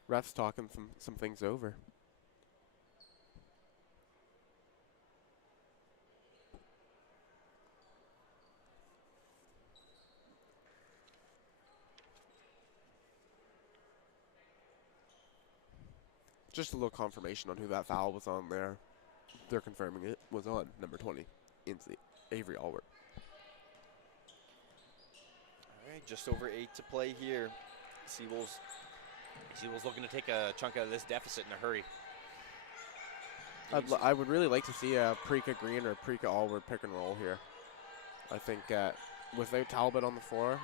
Ref's talking some things over. Just a little confirmation on who that foul was on there. They're confirming it was on number 20, Ainsley Avery Allward. All right, just over 8 to play here. SeaWolves looking to take a chunk out of this deficit in a hurry. I would really like to see a Prika Green or Prika Allward pick and roll here. I think without Talbot on the floor,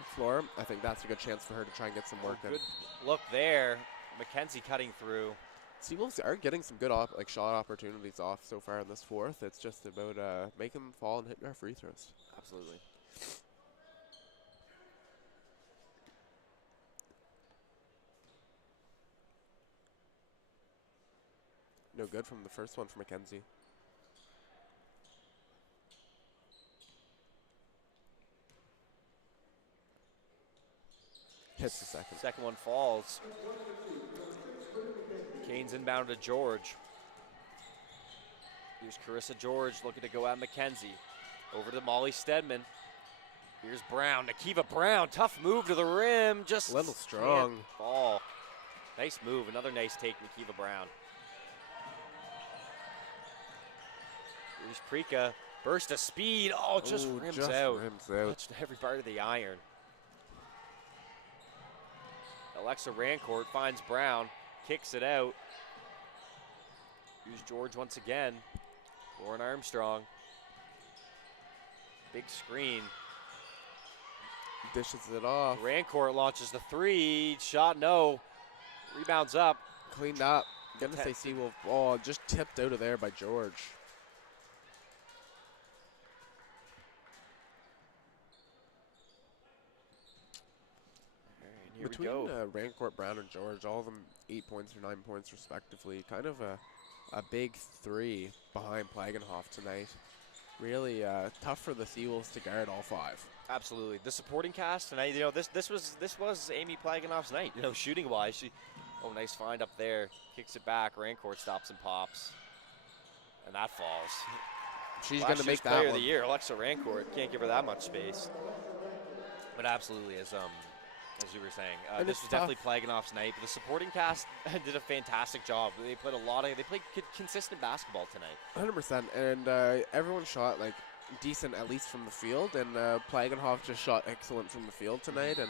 I think that's a good chance for her to try and get some work in. Good look there. McKenzie cutting through. SeaWolves are getting some good shot opportunities off so far in this fourth. It's just about making them fall and hitting our free throws. Absolutely. No good from the first one for McKenzie. Hits the second. Second one falls. Canes inbound to George. Here's Carissa George looking to go at McKenzie. Over to Molly Stedman. Here's Brown. Nakiva Brown. Tough move to the rim. Just a little strong. Can't fall. Nice move. Another nice take, Nakiva Brown. Here's Prika. Burst of speed. Oh, just rims out. Touched every part of the iron. Alexa Rancourt finds Brown. Kicks it out. Here's George once again. Lauren Armstrong. Big screen. Dishes it off. Rancourt launches the three. Shot no. Rebounds up. Cleaned up. Gonna say SeaWolf ball. Just tipped out of there by George. Here Between we go. Rancourt, Brown, and George, all of them 8 points or 9 points respectively. Kind of a big three behind Plagenhoff tonight. Really tough for the SeaWolves to guard all 5. Absolutely. The supporting cast tonight, this was Amy Plagenhoff's night. Shooting wise, nice find up there. Kicks it back. Rancourt stops and pops, and that falls. She's going to make that player one. of the year, Alexa Rancourt. Can't give her that much space. But absolutely, as you were saying, this was definitely Plagenhoff's night. But the supporting cast did a fantastic job. They played consistent basketball tonight. 100%, and everyone shot decent, at least from the field, and Plagenhoff just shot excellent from the field tonight, and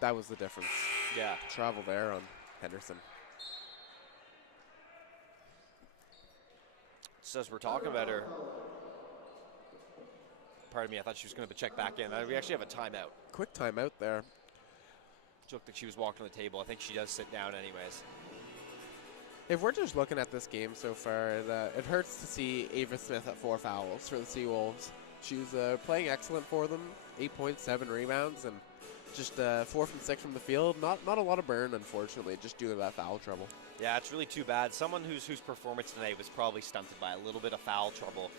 that was the difference. Yeah. Travel there on Henderson. Just as we're talking about her, pardon me, I thought she was going to check back in. We actually have a timeout. Quick timeout there. She looked like she was walking to the table. I think she does sit down anyways. If we're just looking at this game so far, it hurts to see Ava Smith at 4 fouls for the SeaWolves. She was playing excellent for them, 8 points, 7 rebounds, and just 4 from 6 from the field. Not a lot of burn, unfortunately, just due to that foul trouble. Yeah, it's really too bad. Someone whose performance tonight was probably stunted by a little bit of foul trouble.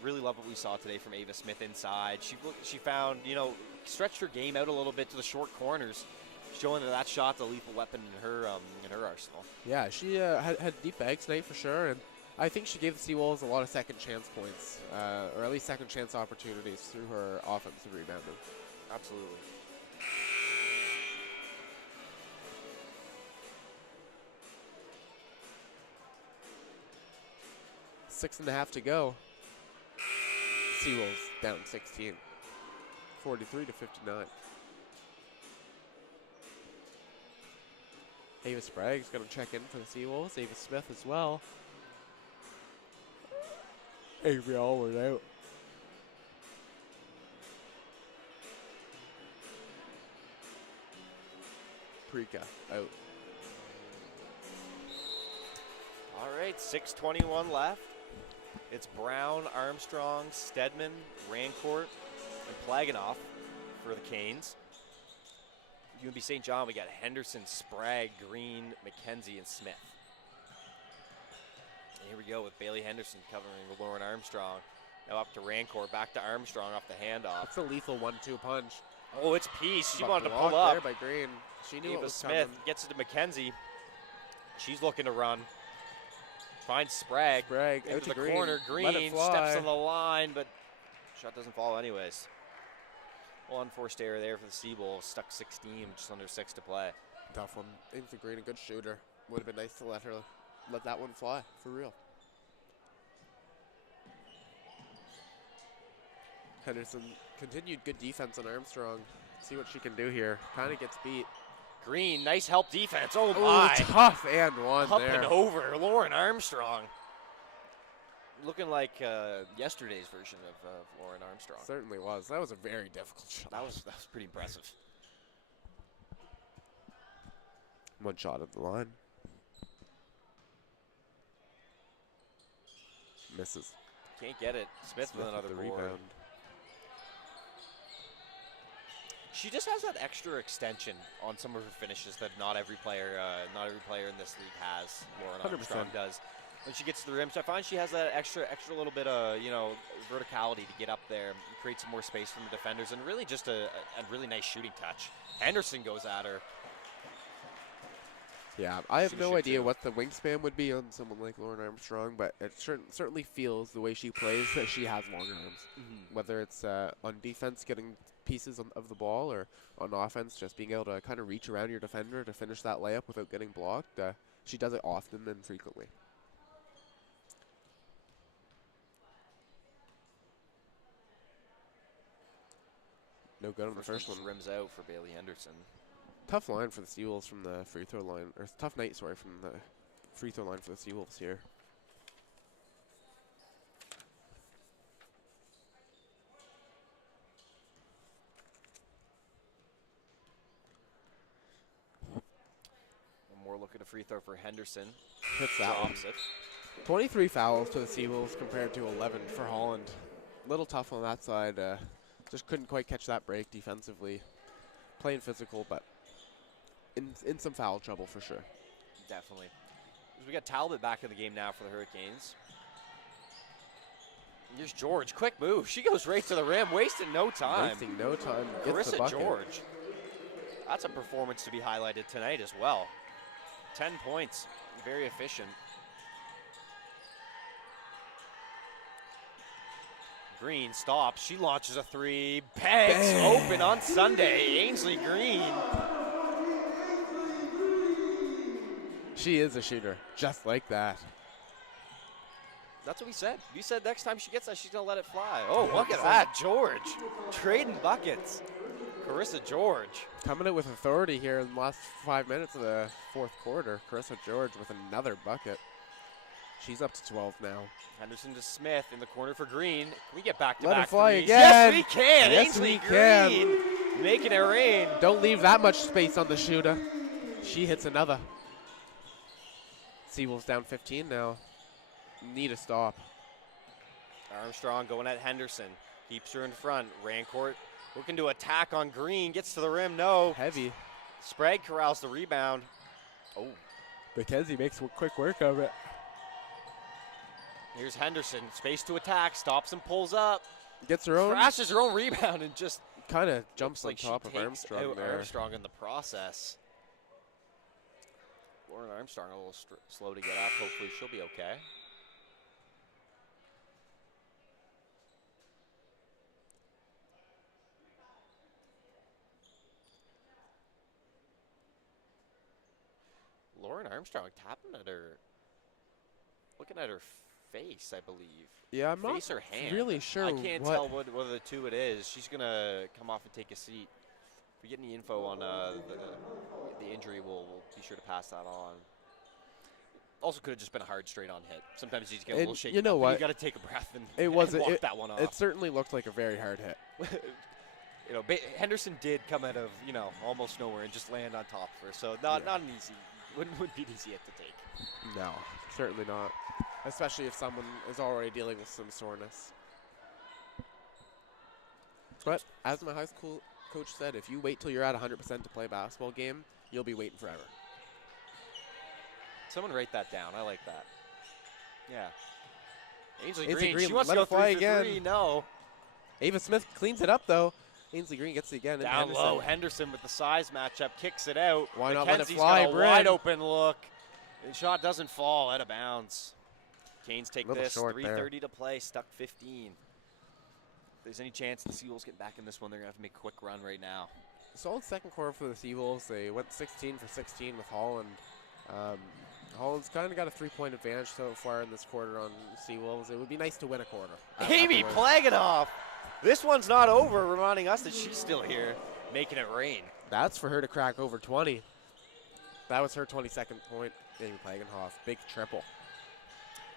Really loved what we saw today from Ava Smith inside. She found, stretched her game out a little bit to the short corners, showing that shot's a lethal weapon in her arsenal. Yeah, she had deep bags tonight for sure, and I think she gave the SeaWolves a lot of second chance points, or at least second chance opportunities through her offensive rebounding. Absolutely. Six and a half to go. SeaWolves down 16, 43 to 59. Ava Sprague's going to check in for the SeaWolves. Ava Smith as well. Avery Allward out. Prika out. All right, 6:21 left. It's Brown, Armstrong, Stedman, Rancourt, and Plaganoff for the Canes. UNB St. John, we got Henderson, Sprague, Green, McKenzie, and Smith. And here we go with Bailey Henderson covering Lauren Armstrong. Now up to Rancourt, back to Armstrong off the handoff. It's a lethal 1-2 punch. Oh, it's Peace. She But wanted to blocked pull up. there by Green. She knew it Eva was Smith coming. gets it to McKenzie. She's looking to run. Finds Sprague. Sprague out Into to the Green. corner. Let it Green fly. steps on the line, but shot doesn't fall anyways. Well, unforced error there for the SeaWolves. Stuck 16, just under 6 to play. Tough one. Ainsley Green, a good shooter. Would have been nice to let that one fly, for real. Henderson continued good defense on Armstrong. See what she can do here. Kind of gets beat. Green, nice help defense. Oh, Oh, my. tough and one Up there. and over. Lauren Armstrong. Looking like yesterday's version of Lauren Armstrong. Certainly was. That was a very difficult shot. That was pretty impressive. One shot at the line. Misses. Can't get it. Smith with with another the board. rebound. She just has that extra extension on some of her finishes that not every player in this league has. Lauren 100%. Armstrong does. When she gets to the rim, so I find she has that extra little bit of verticality to get up there, and create some more space from the defenders, and really just a really nice shooting touch. Henderson goes at her. Yeah, I have Should no shoot idea too. what the wingspan would be on someone like Lauren Armstrong, but it certainly feels the way she plays that she has long arms. Whether it's on defense getting pieces of the ball or on offense just being able to kind of reach around your defender to finish that layup without getting blocked. She does it often and frequently. No good on the first one. Rims out for Bailey Henderson. Tough line for the SeaWolves from the free throw line, or tough night, sorry, from the free throw line for the SeaWolves here. One more look at a free throw for Henderson. Hits that one. Drops it. 23 fouls to the SeaWolves compared to 11 for Holland. Little tough on that side. Just couldn't quite catch that break defensively. Playing physical, but in some foul trouble for sure. Definitely. We got Talbot back in the game now for the Hurricanes. Here's George. Quick move. She goes right to the rim, wasting no time. Wasting no time. Gets the Carissa bucket. George. That's a performance to be highlighted tonight as well. 10 points. Very efficient. Green stops. She launches a three. Banks open on Sunday. Ainsley Green. She is a shooter, just like that. That's what we said. We said next time she gets that, she's going to let it fly. Oh, look at that. George. Trading buckets. Carissa George. Coming in with authority here in the last 5 minutes of the fourth quarter. Carissa George with another bucket. She's up to 12 now. Henderson to Smith in the corner for Green. Can we get back to Let back it fly threes? again. Yes, we can. Yes, Ainsley we Green making it rain. Don't leave that much space on the shooter. She hits another. SeaWolves down 15 now. Need a stop. Armstrong going at Henderson. Keeps her in front. Rancourt looking to attack on Green. Gets to the rim. No. Heavy. Sprague corrals the rebound. Oh. McKenzie makes quick work of it. Here's Henderson. Space to attack. Stops and pulls up. Gets her own. Crashes her own rebound and just Kind of jumps on like top she of takes Armstrong out there. Armstrong in the process. Lauren Armstrong a little slow to get up. Hopefully she'll be okay. Lauren Armstrong tapping at her, looking at her face, I believe. Yeah, I'm not Face or hand? really sure I can't what. tell what of the two it is. She's going to come off and take a seat. If we get any info on the injury, we'll be sure to pass that on. Also, could have just been a hard straight-on hit. Sometimes you just get a little shaky. You know what? You got to take a breath and, walk that one off. It certainly looked like a very hard hit. Henderson did come out of almost nowhere and just land on top of her. So not an easy. Wouldn't be an easy hit to take. No, certainly not. Especially if someone is already dealing with some soreness. But as my high school coach said, if you wait till you're at 100% to play a basketball game, you'll be waiting forever. Someone write that down. I like that. Yeah. Ainsley Green, Green. She wants to go fly 3 for again. 3. No. Ava Smith cleans it up, though. Ainsley Green gets it again. Down low. Henderson with the size matchup kicks it out. Why not Mackenzie's let it fly, got a wide open look. The shot doesn't fall, out of bounds. Canes take this. 3:30 to play. Stuck 15. If there's any chance the SeaWolves get back in this one, they're going to have to make a quick run right now. Solid second quarter for the SeaWolves. They went 16 for 16 with Holland. Holland's kind of got a 3-point advantage so far in this quarter on SeaWolves. It would be nice to win a quarter. Amy Plaganoff. This one's not over, reminding us that she's still here, making it rain. That's for her to crack over 20. That was her 22nd point, Amy Plaganoff. Big triple.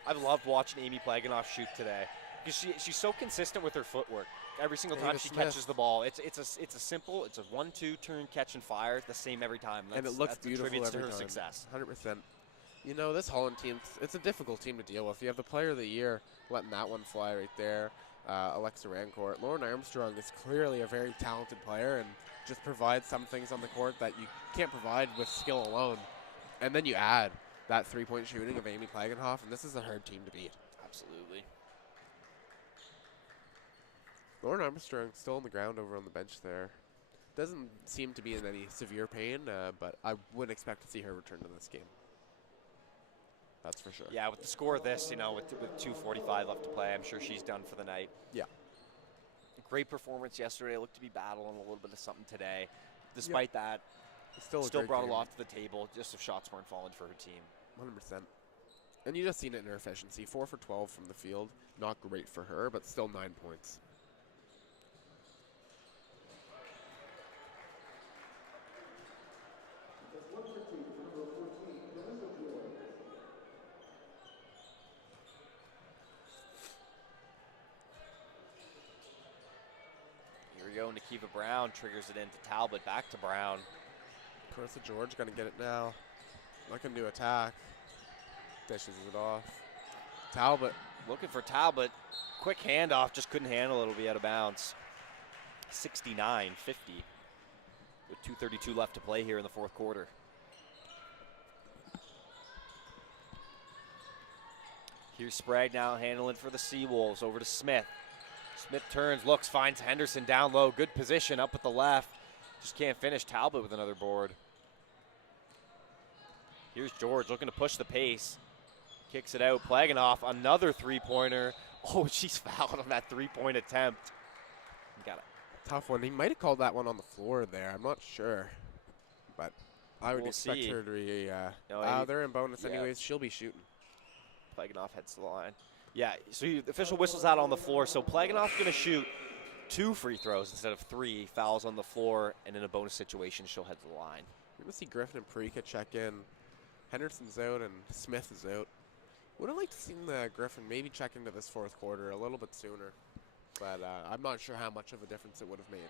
I've loved watching Amy Plaganoff shoot today because she's so consistent with her footwork. Every single time she catches the ball, it's a simple, it's a 1-2 turn, catch and fire, the same every time. And it looks beautiful every to her time. Success. 100%. You know, this Holland team, it's a difficult team to deal with. You have the player of the year letting that one fly right there, Alexa Rancourt. Lauren Armstrong is clearly a very talented player and just provides some things on the court that you can't provide with skill alone. And then you add that 3-point shooting of Amy Plaganoff, and this is a hard team to beat. Absolutely. Lauren Armstrong still on the ground over on the bench there. Doesn't seem to be in any severe pain, but I wouldn't expect to see her return to this game. That's for sure. Yeah, with the score of this, with 2:45 left to play, I'm sure she's done for the night. Yeah. Great performance yesterday. Looked to be battling a little bit of something today. Despite that, still brought a lot to the table, just if shots weren't falling for her team. 100%. And you just seen it in her efficiency. 4 for 12 from the field. Not great for her, but still 9 points. Here we go. Nikiva Brown triggers it into Talbot. Back to Brown. Carissa George going to get it now. Looking to attack. Dishes it off. Talbot. Looking for Talbot. Quick handoff. Just couldn't handle it. It'll be out of bounds. 69-50. With 2:32 left to play here in the fourth quarter. Here's Sprague now handling for the SeaWolves. Over to Smith. Smith turns, looks, finds Henderson down low. Good position up at the left. Just can't finish. Talbot with another board. Here's George looking to push the pace. Kicks it out. Plaganoff, another three-pointer. Oh, she's fouled on that three-point attempt. Got it. Tough one. He might have called that one on the floor there. I'm not sure. But I would expect her to be. They're in bonus anyways. She'll be shooting. Plaganoff heads to the line. Yeah, so the official whistles out on the floor. So Plaganoff's going to shoot 2 free throws instead of 3. Fouls on the floor, and in a bonus situation, she'll head to the line. We're going to see Griffin and Parika check in. Henderson's out and Smith is out. Would have liked to see Griffin maybe check into this fourth quarter a little bit sooner. But I'm not sure how much of a difference it would have made.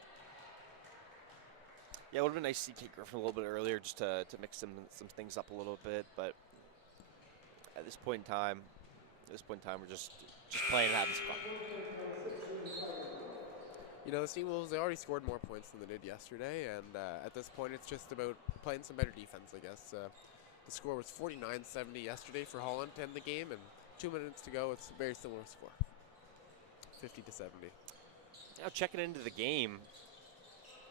Yeah, it would have been nice to see Kate Griffin a little bit earlier just to mix some things up a little bit. But at this point in time, we're just playing and having some fun. You know, the SeaWolves, they already scored more points than they did yesterday, and at this point it's just about playing some better defense, I guess. The score was 49-70 yesterday for Holland to end the game, and 2 minutes to go, it's a very similar score, 50-70. Now checking into the game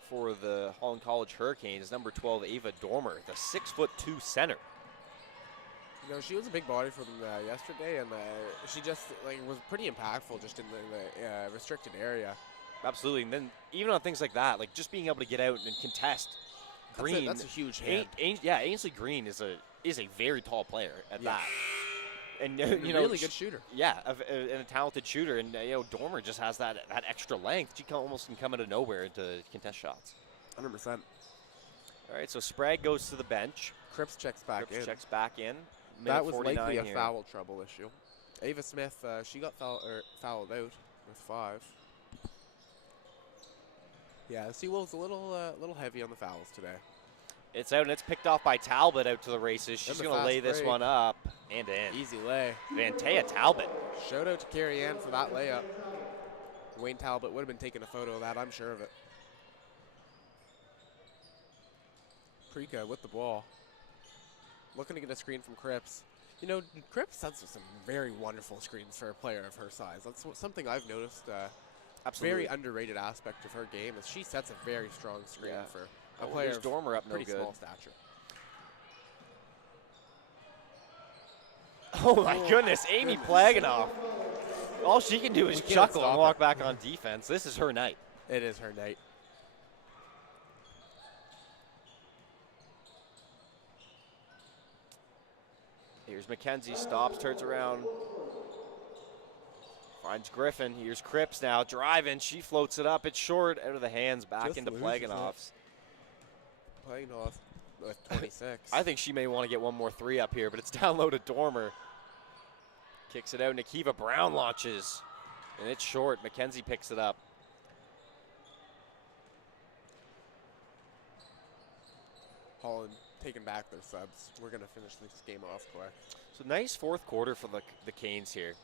for the Holland College Hurricanes, number 12, Ava Dormer, the 6'2" center. You know, she was a big body for them yesterday, and she just was pretty impactful just in the restricted area. Absolutely, and then even on things like that, like just being able to get out and contest. Green, that's a huge hand. Ainsley Green is a very tall player at that, and really good shooter. Yeah, and a talented shooter, and Dormer just has that extra length. She almost can come out of nowhere to contest shots. 100%. All right, so Sprague goes to the bench. Cripps checks back Cripps in. checks back in. That was likely a here. foul trouble issue. Ava Smith, she got fouled out with 5. Yeah, the SeaWolves a little heavy on the fouls today. It's out, and it's picked off by Talbot out to the races. She's going to lay this one up and in. Easy lay. Vantea Talbot. Shout out to Carrie Ann for that layup. Wayne Talbot would have been taking a photo of that, I'm sure of it. Prika with the ball. Looking to get a screen from Cripps. You know, Cripps sets some very wonderful screens for a player of her size. That's something I've noticed. Absolutely. Very underrated aspect of her game is she sets a very strong screen for a Oh, player there's of Dormer up no pretty good. small stature. Oh my goodness, Amy Plaganoff. All she can do is chuckle and walk back on defense. This is her night. It is her night. Here's Mackenzie, stops, turns around. Finds Griffin. Here's Cripps now, driving. She floats it up. It's short, out of the hands, back Just into loses Plaganoff's. Plaganoff with 26. I think she may want to get one more 3 up here, but it's down low to Dormer. Kicks it out. Nikiva Brown launches, and it's short. Mackenzie picks it up. Holland taking back their subs. We're going to finish this game off quick. So nice fourth quarter for the Canes here.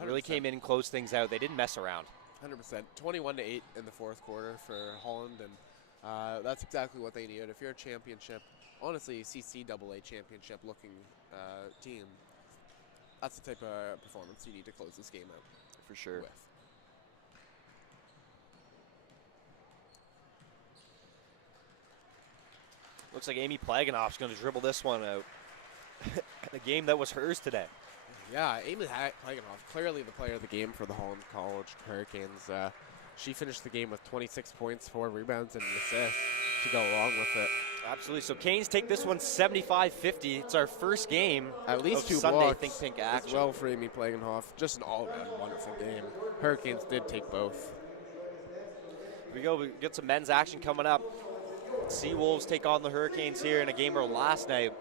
100%. Really came in and closed things out. They didn't mess around. 100%. 21-8 in the fourth quarter for Holland, and that's exactly what they needed. If you're a championship, honestly, CCAA championship looking team, that's the type of performance you need to close this game out. For sure. With. Looks like Amy Plaganoff's going to dribble this one out. The game that was hers today. Yeah, Amy Plaganoff, clearly the player of the game for the Holland College Hurricanes. She finished the game with 26 points, 4 rebounds, and an assist to go along with it. Absolutely. So Canes take this one 75-50. It's our first game At least of 2 Sunday blocks Think Pink as action. well for Amy Plaganoff. Just an all-around wonderful game. Hurricanes did take both. Here we go. We get some men's action coming up. SeaWolves take on the Hurricanes here in a game where last night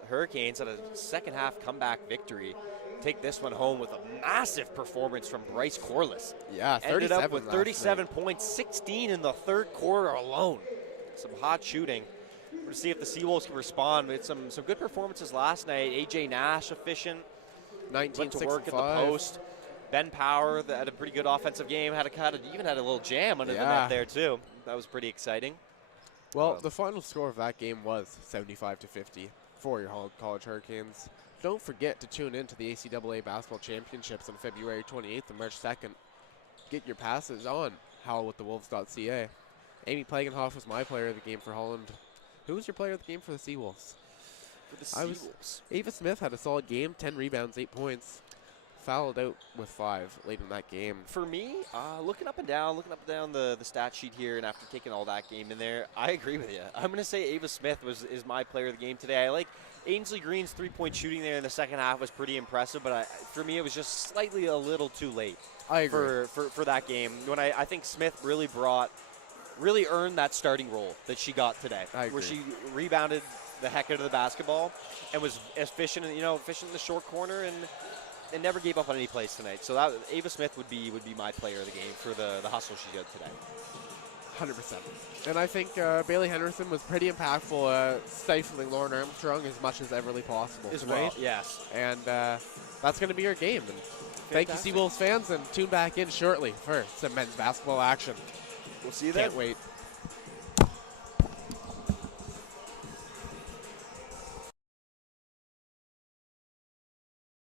the Hurricanes had a second half comeback victory. Take this one home with a massive performance from Bryce Corliss. Yeah, 37 Ended up with last 37 night. points, 16 in the third quarter alone. Some hot shooting. We're going to see if the SeaWolves can respond. We had some good performances last night. AJ Nash efficient. 19, Went to 6, work and at the 5. post. Ben Power that had a pretty good offensive game. Even had a little jam under the net there too. That was pretty exciting. Well, the final score of that game was 75-50 for your Holland College Hurricanes. Don't forget to tune in to the ACAA Basketball Championships on February 28th and March 2nd. Get your passes on howlwiththewolves.ca. Amy Plaganoff was my player of the game for Holland. Who was your player of the game for the SeaWolves? For the SeaWolves. Ava Smith had a solid game, 10 rebounds, 8 points. Fouled out with 5 late in that game. For me, looking up and down the stat sheet here, and after taking all that game in there, I agree with you. I'm going to say Ava Smith is my player of the game today. I like Ainsley Green's three-point shooting there in the second half was pretty impressive, but for me it was just slightly a little too late. I agree. For that game. When I think Smith really earned that starting role that she got today. I agree. Where she rebounded the heck out of the basketball and was efficient in the short corner and never gave up on any plays tonight. So that Ava Smith would be my player of the game for the hustle she did today. 100%. And I think Bailey Henderson was pretty impactful, stifling Lauren Armstrong as much as everly possible As tonight. well, yes. And that's going to be your game. And thank you, Fantastic. SeaWolves fans, and tune back in shortly for some men's basketball action. We'll see you then. Can't wait.